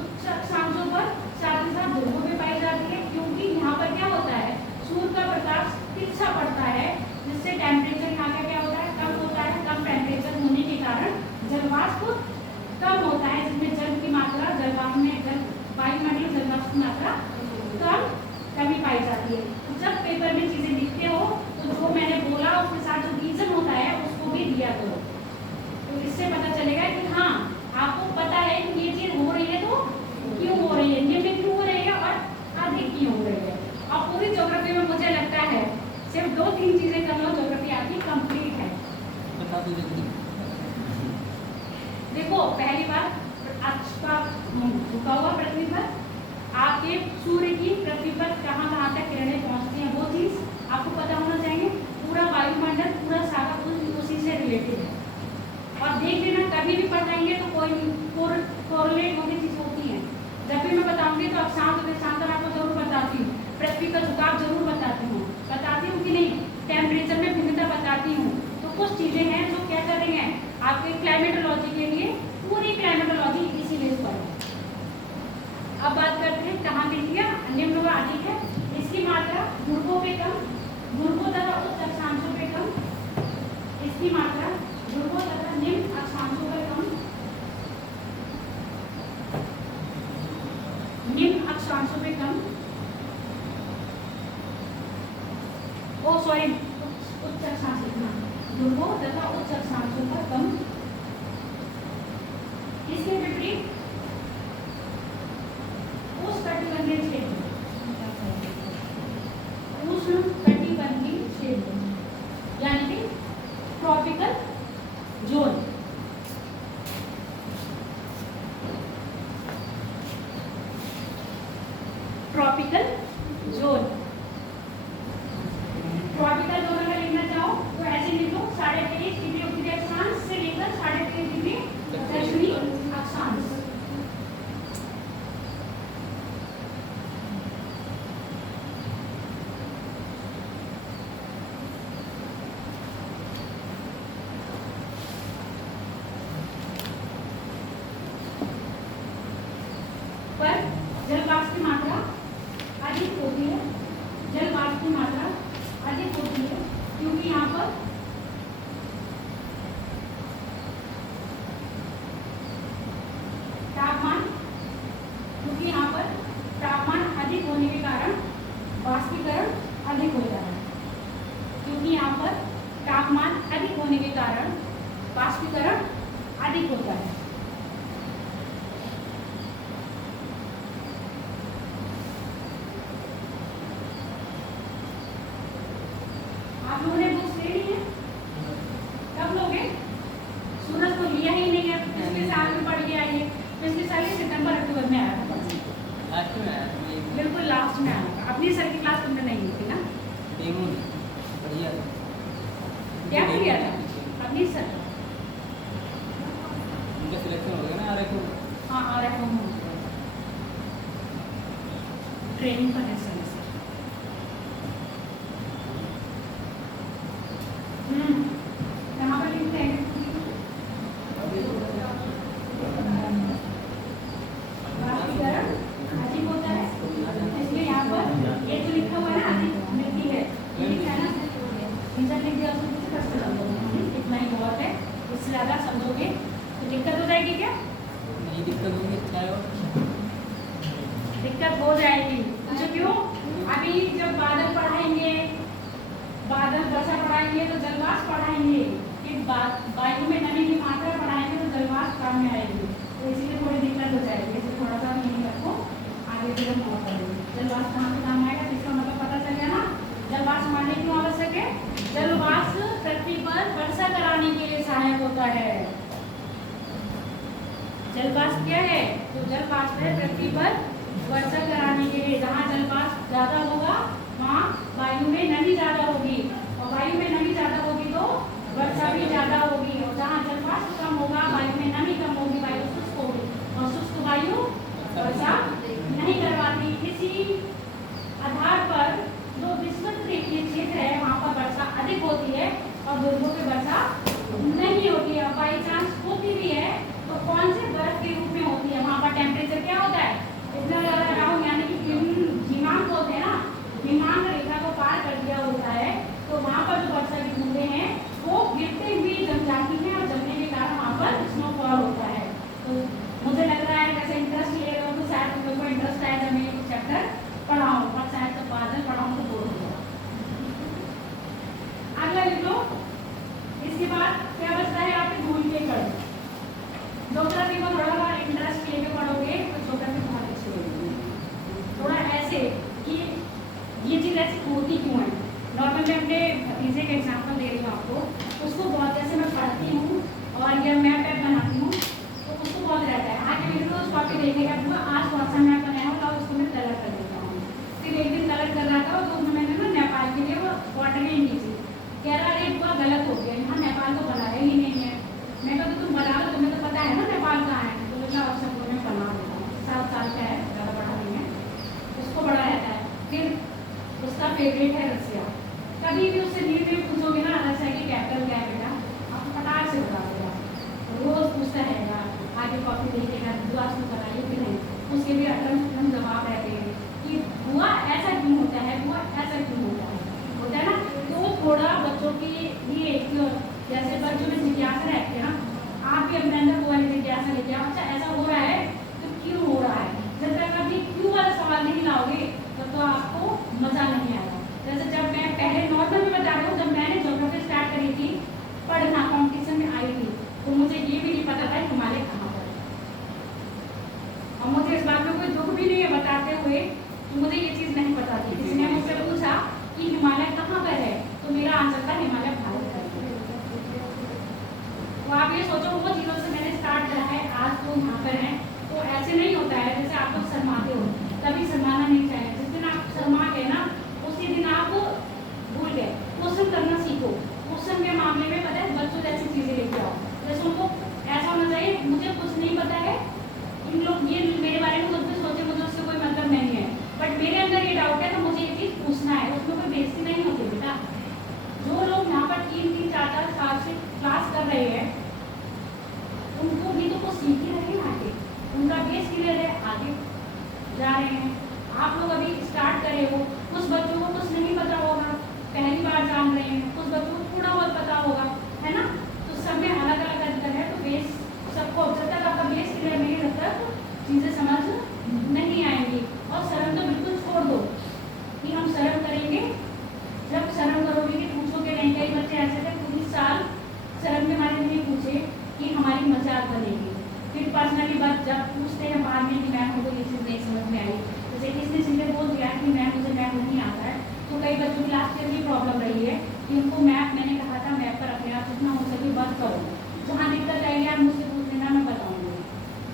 उच्च अक्षांशों पर, साथ ही साथ ध्रुवों में पाई जाती है। क्योंकि यहाँ पर क्या होता है, सूर्य का प्रकाश तिरछा पड़ता है, जिससे टेम्परेचर यहाँ का क्या होता है, कम होता है। कम टेम्परेचर होने के कारण जल वाष्प कम होता है, जिसमें जल की मात्रा, जल वाष्प में जल वायुमंडलीय जल वाष्प की मात्रा 2-3 चीजें कर लो, ज्योग्राफी आपकी कंप्लीट है। बता दो जल्दी। देखो पहली बात, अक्ष का झुका हुआ पृथ्वी पर आपके सूर्य की पृथ्वी पर कहाँ तक किरणें पहुंचती हैं, वो चीज आपको पता होना चाहिए। पूरा वायुमंडल, पूरा सारा उसी से रिलेटेड है। और देख लेना, कभी भी पढ़ाएंगे तो कोई कोरिलेट होने चीज होती है। जब भी मैं बताऊंगी तो अक्षांश देशांतर आपको जरूर बताती हूँ, पृथ्वी का झुकाव जरूर बताती हूँ कि नहीं, टेम्परेचर में भिन्नता बताती हूँ। तो कुछ चीजें हैं जो क्या करेंगे आपके क्लाइमेटोलॉजी के लिए, पूरी क्लाइमेटोलॉजी इसी बेस पर है। अब बात करते हैं कहाँ लिख दिया, निम्न व अधिक है। इसकी मात्रा ध्रुवों पे कम, ध्रुवों तथा उच्च अक्षांशों पे कम। इसकी मात्रा ध्रुवों तथा निम्न अक्षांशों पर कम, निम्न अक्षांशों पे कम, उच्च अक्षांश लिखना, ध्रुवों तथा उच्च अक्षांशों पर कम। इसके विपरीत उष्णकटिबंधीय क्षेत्र, उष्णकटिबंधीय क्षेत्र यानी कि tropical zone. Tropical zone, tropical zone अगर लिखना चाहो तो ऐसे लिख लो, 23.5 डिग्री उत्तरी अक्षांश से लेकर 23.5 डिग्री दक्षिणी अक्षांश। पर जलवाष्प की मात्रा अधिक होती है, जलवाष्प की मात्रा अधिक होती है क्योंकि यहाँ पर तापमान, क्योंकि यहाँ पर तापमान अधिक होने के कारण वाष्पीकरण अधिक होता है, क्योंकि यहाँ पर तापमान अधिक होने के कारण वाष्पीकरण अधिक होता है। आप लोगों ने बुक्स ले ली है? कब लोगे? सूरज तो लिया ही नहीं है, पिछले साल में पढ़ के आई है। पिछले साल ही सितंबर अक्टूबर में आया था, लास्ट में आया था। बिल्कुल लास्ट में आया था। अपनी सर की क्लास तुमने नहीं ली थी ना? डेमो बढ़िया था। क्या किया था अपनी सर? उनका सिलेक्शन हो गया ना आरएफ में। हाँ RF में ट्रेनिंग पर है सर। कहाँ पर लिखते हैं? वाष्पीकरण अधिक होता है, इसलिए यहाँ पर ये जो लिखा हुआ है ना, अधिक मिलती है, ये लिखा है ना, रीजन लिख दिया, उसको किसी कष्ट कर दो, इतना ही बहुत है। इससे ज़्यादा समझोगे तो दिक्कत हो जाएगी क्या? नहीं दिक्कत होगी, अच्छा है। और दिक्कत हो जाएगी, पूछो क्यों? अभी जब बादल पढ़ाएंगे, बादल वर्षा पढ़ाएंगे तो जलवाष्प पढ़ाएंगे, फिर वायु में नमी की मात्रा पढ़ाएंगे तो जलवाष्प काम में आएगी, तो इसीलिए थोड़ी दिक्कत हो जाएगी। इसलिए थोड़ा सा यही रखो, आगे फिर हम और पढ़ेंगे। जलवाष्प कहाँ पे काम आएगा, इसका मतलब पता चल गया ना। जलवाष्प हमारे लिए क्यों आवश्यक है? जलवाष्प पृथ्वी पर वर्षा कराने के लिए सहायक होता है। जलवाष्प क्या है? तो जलवाष्प है पृथ्वी पर वर्षा कराने के लिए। जहाँ जलवाष्प ज्यादा होगा वहाँ वायु में नमी ज्यादा होगी, और वायु में नमी ज्यादा होगी तो वर्षा भी ज्यादा होगी। और जहाँ जलवाष्प कम होगा, वायु में नमी कम होगी, वायु शुष्क होगी, और शुष्क वायु वर्षा नहीं करवाती। इसी आधार पर जो विस्तृत रेखीय क्षेत्र है वहाँ पर वर्षा अधिक होती है और ध्रुवों पे वर्षा नहीं होती है। बाई चांस होती भी है तो कौन से बर्फ के रूप में होती है? वहाँ पर टेम्परेचर क्या होता है? इतना ज्यादा डाउन, यानी कि हिमांक मैं अपने भतीजे का एग्जाम्पल दे रही हूँ आपको। उसको बहुत, जैसे मैं पढ़ती हूँ और ये मैप ऐप बनाती हूँ तो उसको बहुत रहता है आगे मेरे को उस कॉपी देखेगा तो आज कौन सा मैप बनाया होगा उसको मैं कलर कर देता हूँ। फिर एक दिन कलर कर रहा था तो उसमें मैंने ना नेपाल के लिए वो बॉर्डर ही नहीं थी। कह रहा अरे पूरा गलत हो गया, यहाँ नेपाल तो बनाया ही नहीं है। मैं कहा तो तुम बना लो, तुम्हें तो पता है ना नेपाल कहाँ है। तो मैं ऑप्शन को मैं बना देता हूँ। 7 साल का है, ज़्यादा बड़ा नहीं है, उसको बड़ा रहता है। फिर उसका फेवरेट है रसिया। कभी भी उससे नील में पूछोगे ना रसिया की कैपिटल क्या है बेटा, आपको फटाक से बता देगा। रोज पूछता रहेगा, आगे कॉपी देखेगा, दुआ शुरू कराइए कि नहीं। उसके भी अटम जवाब रहते हैं कि बुआ ऐसा क्यों होता है, बुआ ऐसा क्यों होता है ना। तो थोड़ा बच्चों के लिए जैसे बच्चों में जिज्ञासा रहती है ना, आप भी अपने अंदर वो वाली जिज्ञासा लेके आओ। अच्छा ऐसा हो रहा है तो क्यों हो रहा है। जब तक आप ये क्यों वाला सवाल नहीं लाओगे तब तो आपको मज़ा नहीं आएगा। जैसे जब मैं पहले नॉर्मल में बता रहा हूँ, जब मैंने ज्योग्राफी स्टार्ट करी थी पढ़ना, कॉम्पिटिशन में आई थी तो मुझे ये भी नहीं पता था हिमालय कहाँ पर है। और मुझे इस बात में कोई दुख भी नहीं है बताते हुए कि मुझे ये चीज़ नहीं पता थी। किसी ने मुझसे पूछा कि हिमालय कहाँ पर है तो मेरा आंसर था हिमालय भारत का है। तो आप ये सोचो वो चीज़ों से मैंने स्टार्ट करा है, आज तो यहाँ पर है। तो ऐसे नहीं होता है जैसे आप लोग शर्माते हो, कभी शर्माना नहीं चाहिए। जिस दिन आप शर्मा गए ना उसी दिन आप भूल गए। क्वेश्चन करना सीखो। क्वेश्चन के मामले में पता है बच्चों जैसी चीज़ें लेके आओ। जैसे उनको ऐसा होना चाहिए मुझे कुछ नहीं पता है, इन लोग ये मेरे बारे में कुछ भी सोचे, मुझे उससे कोई मतलब नहीं है, बट मेरे अंदर ये डाउट है तो मुझे ये चीज़ पूछना है। उसमें कोई बेइज्जती नहीं होती बेटा। जो लोग यहाँ पर 3-3, 4-4 साल से क्लास कर रहे हैं उनको भी तो कुछ सीख ही रहे हैं आगे, उनका बेस क्लियर है, आगे जा रहे हैं। आप लोग अभी स्टार्ट करे हो, कुछ बच्चों को कुछ नहीं पता होगा, पहली बार जान रहे हैं, कुछ बच्चों को थोड़ा बहुत पता होगा, है ना। तो सब में अलग अलग अंतर है। तो बेस सबको, जब तक आपका बेस क्लियर नहीं रहता तो चीज़ें समझ नहीं आएंगी। और शर्म तो बिल्कुल छोड़ दो कि हम शर्म करेंगे। जब शर्म करोगे कि पूछोगे नहीं। कई बच्चे ऐसे थे पूरी साल शर्म के मारे नहीं पूछे कि हमारी मजाक बनेगी। फिर पर्सनली बात जब पूछते हैं बाद में कि मैम मुझे ये चीज़ नहीं समझ में आई, जैसे किसने सीधे बोल दिया कि मैम मुझे मैप नहीं आता है। तो कई बच्चों की लास्ट ईयर भी प्रॉब्लम रही है कि उनको मैप, मैंने कहा था मैप पर अपने आप जितना हो सके बंद करो, जहाँ दिक्कत आएगी आप मुझसे पूछ लेना, मैं बताऊँगी।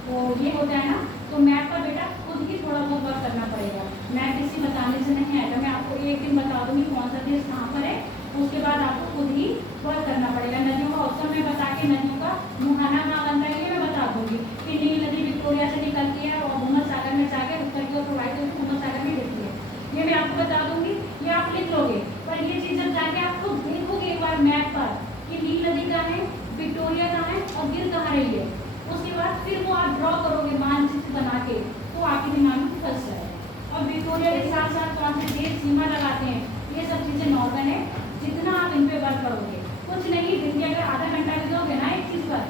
तो ये होता है ना। तो मैप का बेटा खुद ही थोड़ा बहुत वर्क करना पड़ेगा। मैप किसी बताने से नहीं आएगा। मैं आपको एक दिन बता दूँगी कौन सा देश कहाँ पर है, उसके बाद आपको खुद ही वर्क करना पड़ेगा। नदियों का ऑप्शन में बता के नदियों का मुहाना कहाँ बनता है ये मैं बता दूँगी कि नील नदी विक्टोरिया से निकलती है और भूमध्य सागर में जाकर उत्तर की ओर प्रवाहित होकर भूमध्य सागर में गिरती है। ये मैं आपको बता दूँगी, ये आप लिख लोगे। पर ये चीज़ जब जाके आप खुद देखोगे एक बार मैप पर कि नील नदी कहाँ है, विक्टोरिया कहाँ है और गिर कहाँ रही है, उसके बाद फिर वो आप ड्रॉ करोगे मानचित्र बना के, तो आपके दिमाग में फंस जाए। और विक्टोरिया के साथ साथ कौन से देश सीमा लगाते हैं, ये सब चीज़ें नॉर्मल है। जितना आप इन पे वर्क करोगे, कुछ नहीं, दिन के अगर आधा घंटा भी दोगे ना एक चीज़ पर,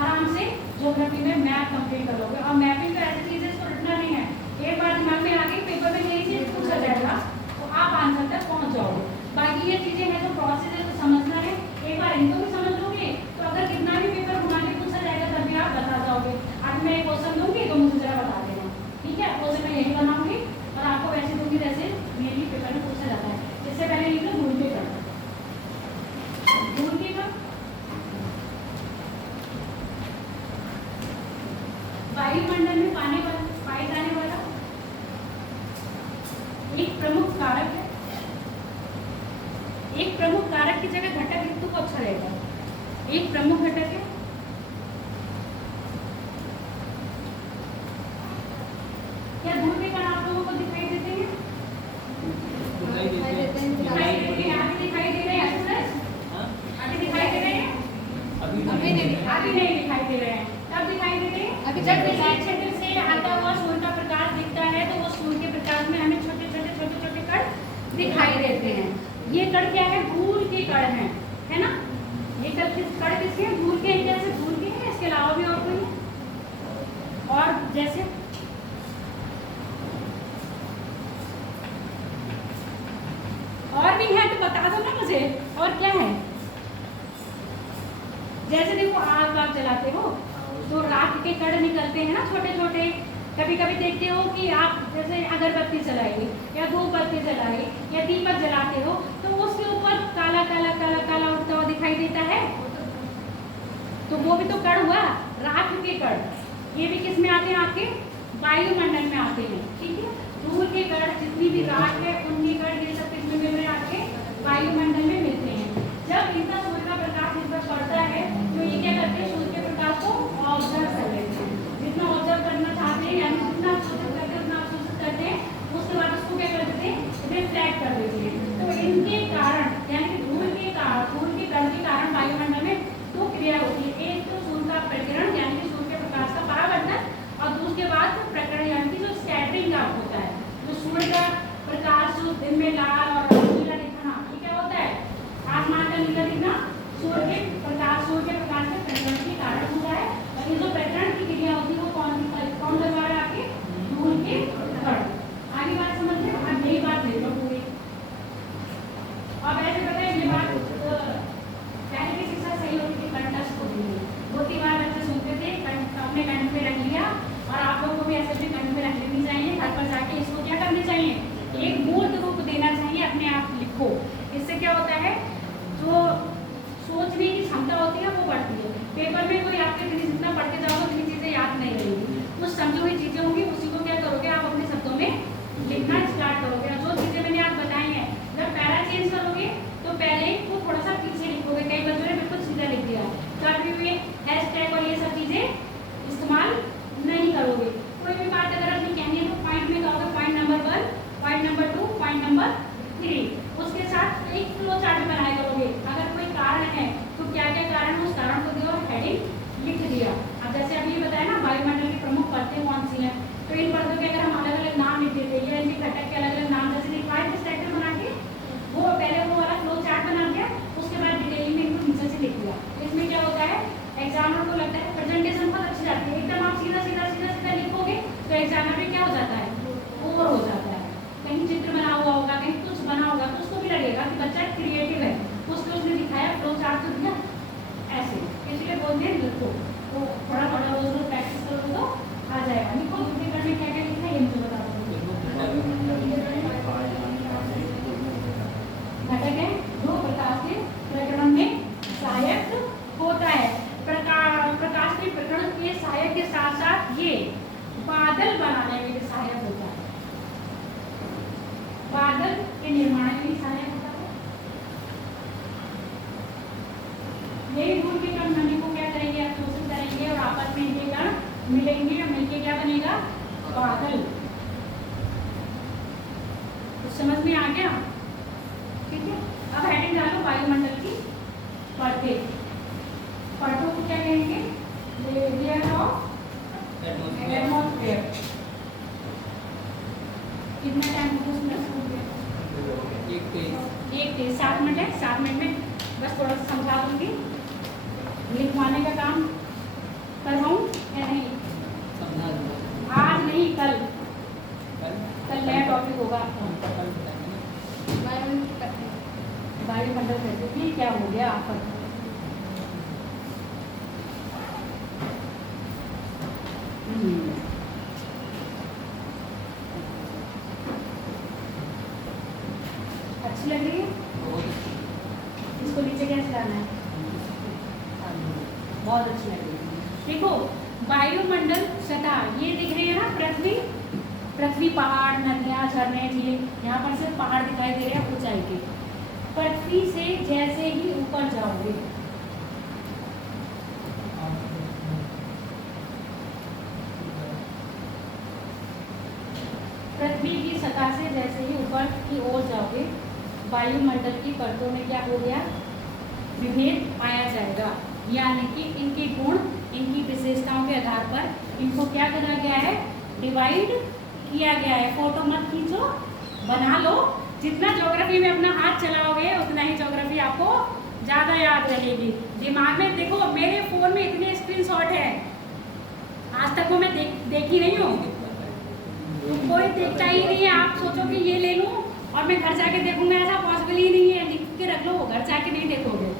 आराम से ज्योग्राफी में मैप कंप्लीट कर लोगे। और मैपिंग तो ऐसी चीज़ है इसको रटना नहीं है, एक बार दिमाग में आगे पेपर में यही चीज़ पूछा जाएगा तो आप आंसर तक पहुँच जाओगे। बाकी ये चीज़ें हैं जो प्रोसेस है तो समझना है। एक बार इनको भी समझ लोगे तो अगर कितना भी पेपर घुमा के पूछा जाएगा तब भी आप बता जाओगे। आज मैं एक क्वेश्चन दूँगी तो मुझे जरा बता देना, ठीक है। क्वेश्चन मैं यही बनाऊँगी और आपको वैसे दूँगी जैसे मेरी पेपर में पूछा जाता है। इससे पहले लिख लो भूल के कर, भूल के कर। वायुमंडल में पाए जाने वाला एक प्रमुख कारक है। एक प्रमुख कारक की जगह घटक लिख तो अच्छा रहेगा। एक प्रमुख घटक है। क्या धूल के कण आप लोगों को दिखाई देते हैं? दिखाई देते हैं। आगे दिखाई दे रहे हैं सूरज? आगे दिखाई दे रहे हैं? अभी नहीं दिखाई दे रहे हैं। कब दिखाई दे रहे हैं? जब किसी क्षेत्र से आता हुआ सूर्य का प्रकाश दिखता है तो वो सूर्य के प्रकाश में हमें छोटे छोटे कण दिखाई देते हैं। ये कण क्या है? धूल के कण हैं, है ना। ये कण किसके हैं? धूल के। जैसे धूल के हैं, इसके अलावा भी और कोई है? और जैसे और भी है तो बता दो ना मुझे, और क्या है? जैसे देखो आग वाग जलाते हो तो राख के कण निकलते हैं ना छोटे छोटे। कभी कभी देखते हो कि आप जैसे अगरबत्ती जलाई या धूपबत्ती जलाई या दीपक जलाते हो तो उसके ऊपर तो वो भी तो कण हुआ, राख के कण। ये भी किस में आते हैं? आपके वायुमंडल में आते हैं। ठीक है, धूल के कण, जितनी भी राख है उनके कण, ये सब किसमें मिल रहे हैं? आपके वायुमंडल में मिलते हैं। जब इनका सूर्य का प्रकाश इस पर पड़ता है तो ये क्या करते हैं? सूर्य के प्रकाश को ऑब्जर्व कर लेते हैं। जितना ऑब्जर्व करना चाहते हैं, यानी जितना अवशोषित करते हैं उतना अवशोषित करते हैं, उसके बाद उसको क्या कर देते हैं? रिफ्लेक्ट कर देते हैं। तो इनके कारण, यानी कि धूल के कण के कारण वायुमंडल में दो क्रिया होती है। एक तो सूर्य का प्रकीर्णन, यानी कि सूर्य के प्रकाश का परावर्तन, और दूसरे बाद प्रकरण, यानी कि जो स्कैटरिंग का होता है। जो सूर्य का प्रकाश जो दिन में लाल और नीला दिखना, ये क्या होता है? आसमान का नीला दिखना सूर्य के प्रकाश के प्रकरण के कारण होता है। और ये जो प्रकरण की क्रिया होती है वो कौन करवा रहा है? आपके धूल के कण। आगे बात समझ में? अब यही बात ले लो पूरी। अब ऐसे बताए ये बात पहले की शिक्षा सही होती थी, कंठस्थ होती थी, बहुत बार बच्चे सुनते थे, अपने कंठ पे रख लिया। और आप लोगों को भी ऐसे भी कंठ पे रख लेनी चाहिए। घर पर जाके इसको क्या करना चाहिए? एक मूर्त रूप देना चाहिए, अपने आप लिखो। इससे क्या होता है? जो सोचने की क्षमता होती है वो बढ़ती है। पेपर में कोई आपके जितना पढ़ के जाओगे उतनी चीजें याद नहीं रहेंगी। कुछ समझी हुई चीजें होंगी, उसी को क्या करोगे? आप अपने शब्दों में लिखना स्टार्ट करोगे। और जो चीजें मैंने आज बताई हैं, जब पैरा चेंज करोगे तो पहले को थोड़ा सा पीछे लिखोगे। कई बच्चों ने बिल्कुल सीधा लिख दिया, कभी भी हैशटैग और ये सब चीजें इस्तेमाल नहीं करोगे। कोई भी बात अगर अपनी कहनी है तो पॉइंट में कहोगे, point number 1, point number 2, point number 3। उसके साथ एक फ्लो चार्ट बनाया करोगे। अगर कोई कारण है तो क्या क्या कारण है, उस कारण को दिया और हेडिंग लिख दिया। अब जैसे अभी बताया ना, वायुमंडल की प्रमुख परतें कौन सी हैं, तो इन परतों के अगर हम अलग अलग नाम लिख देते हैं, इनके घटक के अलग अलग नाम जैसे लिखवाए थे स्ट्रक्चर बना के, वो पहले वो वाला फ्लो चार्ट बना दिया, उसके बाद डिटेलिंग में इनको नीचे से लिख दिया। इसमें क्या होता है? एग्जामिनर को लगता है प्रेजेंटेशन बहुत अच्छी जाती है, एकदम आप सीधा सीधा सीधा सीधा लिखोगे तो एग्जामिनर में क्या हो जाता है? बोर हो जाता है। कहीं चित्र बना हुआ होगा, कहीं कुछ बना होगा, तो उसको भी लगेगा कि बच्चा क्रिएटिव है, उसने दिखाया, फ्लो चार्ट तो दिया ऐसे। इसलिए बोलते हैं लिखो, तो थोड़ा थोड़ा रोज रोज प्रैक्टिस करोगे तो आ जाएगा। लिखो दूसरे घर में क्या क्या लिखना है ये मुझे बता दो। घटक है दो प्रकार के प्रकरण में सहायक होता है। प्रकाश के प्रकरण के सहायक के साथ साथ ये बादल बनाने में भी सहायक होता है, बादल के निर्माण में भी सहायक होता है। यही धूल के कण नदी को क्या करेंगे? अवशोषित करेंगे और आपस में इनके कण मिलेंगे और मिलके क्या बनेगा? बादल। तो समझ में आ गया? ठीक है, अब हेडिंग डालो वायुमंडल की परतें। परतों को क्या कहेंगे? Layer of atmosphere. कितना टाइम एक 7 मिनट है। 7 मिनट में बस थोड़ा सा समझा दूंगी। लिखवाने का काम करवाऊँ या नहीं? आज नहीं, कल नया टॉपिक होगा। वायुमंडल कहते थे, क्या हो गया आफत? अच्छी लग रही है? इसको नीचे कैसे लाना है? बहुत अच्छी लग रही है। देखो, वायुमंडल सतह ये दिख रही है ना, पृथ्वी, पहाड़, नदियाँ, झरने, झील, यहाँ पर सिर्फ पहाड़ दिखाई दे रहे हैं ऊंचाई के। पृथ्वी से जैसे ही ऊपर जाओगे, पृथ्वी की सतह से जैसे ही ऊपर की ओर जाओगे, वायुमंडल की परतों में क्या हो गया? विभेद पाया जाएगा। यानी कि इनके गुण, इनकी विशेषताओं के आधार पर इनको क्या करा गया है? डिवाइड किया गया है। फोटो मत खींचो, बना लो। जितना ज्योग्राफी में अपना हाथ चलाओगे उतना ही ज्योग्राफी आपको ज़्यादा याद रहेगी। दिमाग में देखो, मेरे फ़ोन में इतने स्क्रीनशॉट है, आज तक वो मैं देखी नहीं हूँ। तो कोई देखता ही नहीं है। आप सोचो कि ये ले लूँ और मैं घर जाके देखूँगा, ऐसा पॉसिबल ही नहीं है। लिख के रख लो, घर जाके नहीं देखोगे।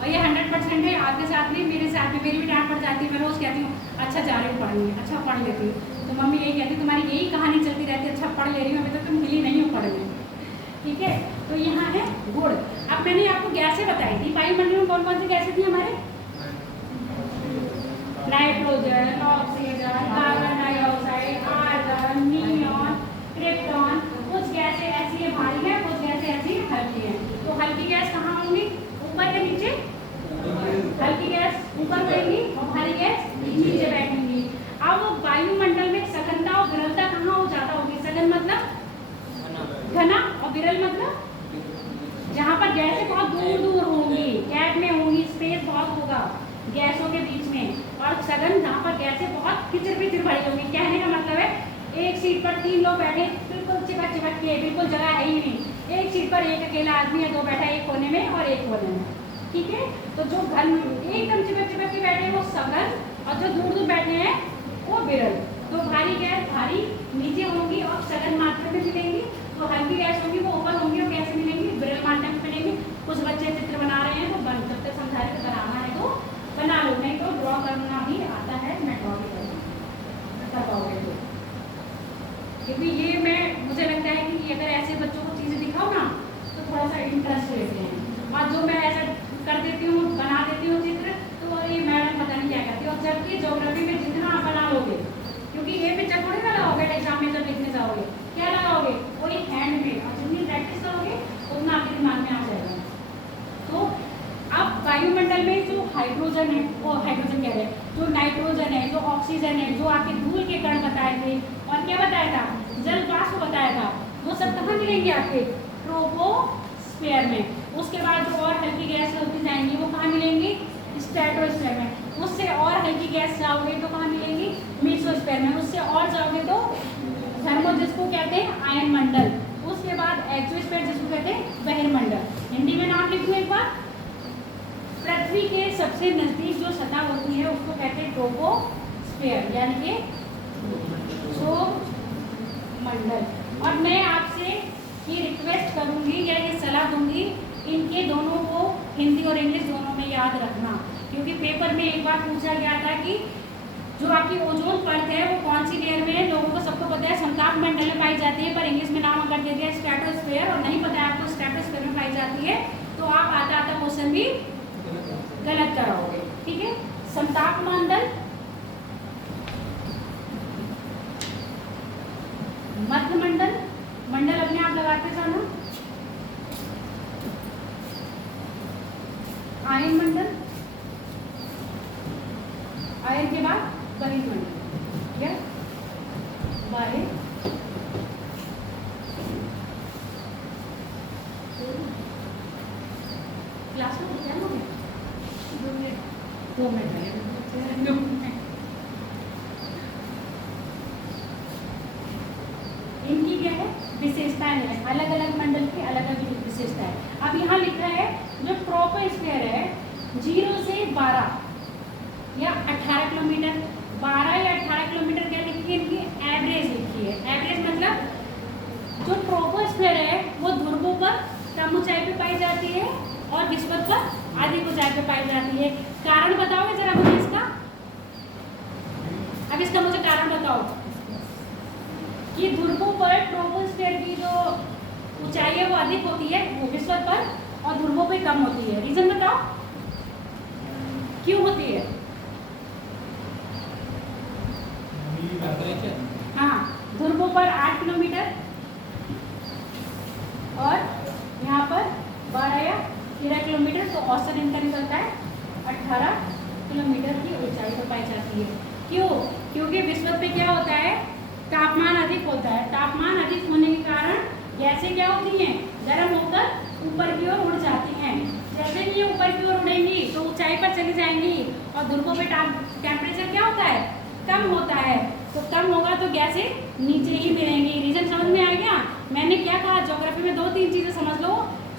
और ये 100% है। आपके साथ नहीं, मेरे साथ में मेरी भी डांट पड़ जाती है। मैं रोज़ कहती हूँ अच्छा जा रही हूँ पढ़ने, अच्छा पढ़ लेती हूँ, तो मम्मी यही कहती तुम्हारी यही कहानी चलती रहती है, अच्छा पढ़ ले रही हूँ, अभी तो तुम मिली नहीं हो पढ़ने। ठीक है, तो यहाँ है गुण। अब अब मैंने आपको गैसें बताई थी, वायुमंडल में कौन कौन सी गैसें थी हमारे? Nitrogen, oxygen, carbon dioxide, argon, neon, krypton. कुछ गैसें ऐसी है भारी है, कुछ गैसें ऐसी हल्की है। तो हल्की गैस कहाँ होंगी? ऊपर या नीचे? हल्की गैस ऊपर बैठेंगी और भारी गैस नीचे बैठेंगी। अब वायुमंडल में सघनता और विरलता कहाँ हो ज्यादा होगी? सघन मतलब घना और विरल मतलब जहाँ पर गैसें बहुत दूर दूर होंगी, गैप में होंगी, स्पेस बहुत होगा गैसों के बीच में। और सघन जहाँ पर गैसें बहुत खिचर पिचर भरी होंगी। कहने का मतलब है एक सीट पर 3 लोग बैठे, बिल्कुल चिपक चिपक के, बिल्कुल जगह है ही नहीं। एक सीट पर एक अकेला आदमी है, 2 बैठा एक कोने में और एक कोने में, ठीक है। तो जो घन एकदम चिपक चिपक के बैठे हैं वो सघन, और जो दूर दूर बैठे हैं वो विरल। तो भारी गैस भारी नीचे होंगी और सघन मात्रा में मिलेंगी, तो हल्की गैस होंगी वो ऊपर होंगी। और कैसे मिलेंगी? विरल मात्रा में मिलेंगी। कुछ बच्चे चित्र बना रहे हैं तो जब तक समझा रहे तो बनाना है तो बना लो, नहीं तो ड्रॉ करना भी आता है, मैं ड्रॉ भी कर पाओगे तो। क्योंकि ये मुझे लगता है कि अगर ऐसे बच्चों को चीज़ें दिखाओ ना तो थोड़ा सा इंटरेस्ट लेते हैं। और जो मैं ऐसा कर देती हूँ, बना देती हूँ चित्र, तो ये मैडम पता नहीं क्या करती है। और जबकि ज्योग्राफी में जितना आप बना लोगे, क्योंकि ये पिक्चर थोड़ी ना लगाओगे एग्जाम में जब लिखने जाओगे, क्या लगाओगे? वही हैंड में, और जितनी प्रैक्टिस करोगे उतना आपके दिमाग में आ जाएगा। तो अब वायुमंडल में जो हाइड्रोजन है, वो हाइड्रोजन कह रहे हैं, जो नाइट्रोजन है, जो ऑक्सीजन है, जो आपके धूल के कण बताए थे, और क्या बताया था? जल वाष्प बताया था। वो सब कहाँ मिलेंगे? आपके ट्रोपोस्फीयर में। उसके बाद जो और हल्की गैस होती जाएंगी वो कहाँ मिलेंगी? स्ट्रेटोस्फीयर में। उससे और हल्की गैस जाओगे तो कहाँ मिलेंगी? मेसोस्फीयर में। उससे और जाओगे तो थर्मो, जिसको कहते हैं आयन मंडल। उसके बाद एक्सोस्फीयर, जिसको कहते हैं बहिर्मंडल। हिंदी में नाम लिखूं एक बार। पृथ्वी के सबसे नजदीक जो सतह होती है उसको कहते हैं ट्रोपोस्फीयर, यानी कि सौरमंडल। और मैं आपसे ये रिक्वेस्ट करूंगी या ये सलाह दूंगी, इनके दोनों को हिंदी और इंग्लिश दोनों में याद रखना। क्योंकि पेपर में एक बार पूछा गया था कि जो आपकी ओजोन परत है वो कौन सी लेयर में है। लोगों को सबको पता है समताप मंडल में पाई जाती है, पर इंग्लिश में नाम अगर दे दिया स्ट्रेटोस्फीयर और नहीं पता है आपको स्ट्रेटोस्फीयर में पाई जाती है, तो आप आता आता क्वेश्चन भी गलत कराओगे, ठीक है। समताप मंडल, मध्य मंडल, मंडल अपने आप लगाते जाना, आयन मंडल, आयन के बाद बहिर्मंडल, ठीक है। बाहर क्लास में क्या हो गया? 2 मिनट इनकी क्या है? विशेषताएं हैं। अलग अलग मंडल की अलग अलग विशेषताएं। अब यहाँ लिखा है जो ट्रोपोस्फीयर है 0 से 12 या 18 किलोमीटर, 12 या 18 किलोमीटर क्या लिखी है? इनकी एवरेज लिखी है। एवरेज मतलब जो ट्रोपोस्फीयर है वो ध्रुवों पर कम ऊंचाई पे पाई जाती है और विषुवत पर अधिक ऊंचाई पे पाई जाती है। कारण बताओगे जरा मुझे इसका? अब इसका मुझे कारण बताओ कि ध्रुवों पर ट्रोपोस्फीयर की जो ऊंचाई है वो अधिक होती है, वो विषुवत पर, और ध्रुवों पे कम होती है। रीजन बताओ क्यों होती है? हाँ, ध्रुवों पर 8 किलोमीटर और यहाँ पर 12 या 13 किलोमीटर, तो औसत इनका निकलता है 18 किलोमीटर की ऊंचाई पर पाई जाती है। क्यों? क्योंकि विषुवत पे क्या होता है? तापमान अधिक होता है। तापमान अधिक होने के कारण गैसें क्या होती हैं? गर्म होकर ऊपर की ओर उड़ जाती हैं। जैसे ही ये ऊपर की ओर उड़ेंगी तो ऊंचाई पर चली जाएंगी, और ध्रुवों पे टेम्परेचर क्या होता है? कम होता है। तो कम होगा तो गैसें नीचे ही मिलेंगी। रीजन समझ में आ गया? मैंने क्या कहा? ज्योग्राफी में 2-3 चीज़ें समझ लो,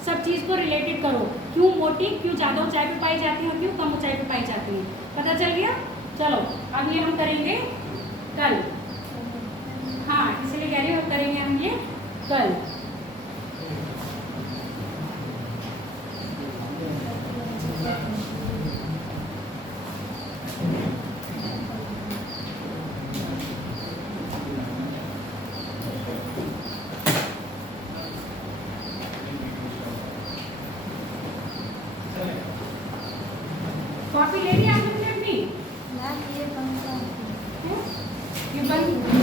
सब चीज़ को रिलेटेड करो। क्यों मोटी, क्यों ज़्यादा ऊंचाई पे पाई जाती है, क्यों कम ऊंचाई पे पाई जाती है, पता चल गया? चलो अब ये हम करेंगे कल। हाँ, इसलिए कह रही हूँ करेंगे हम ये कल। कॉपी ले ली आपने अपनी? मैम ये पंखा हैं? ये बंद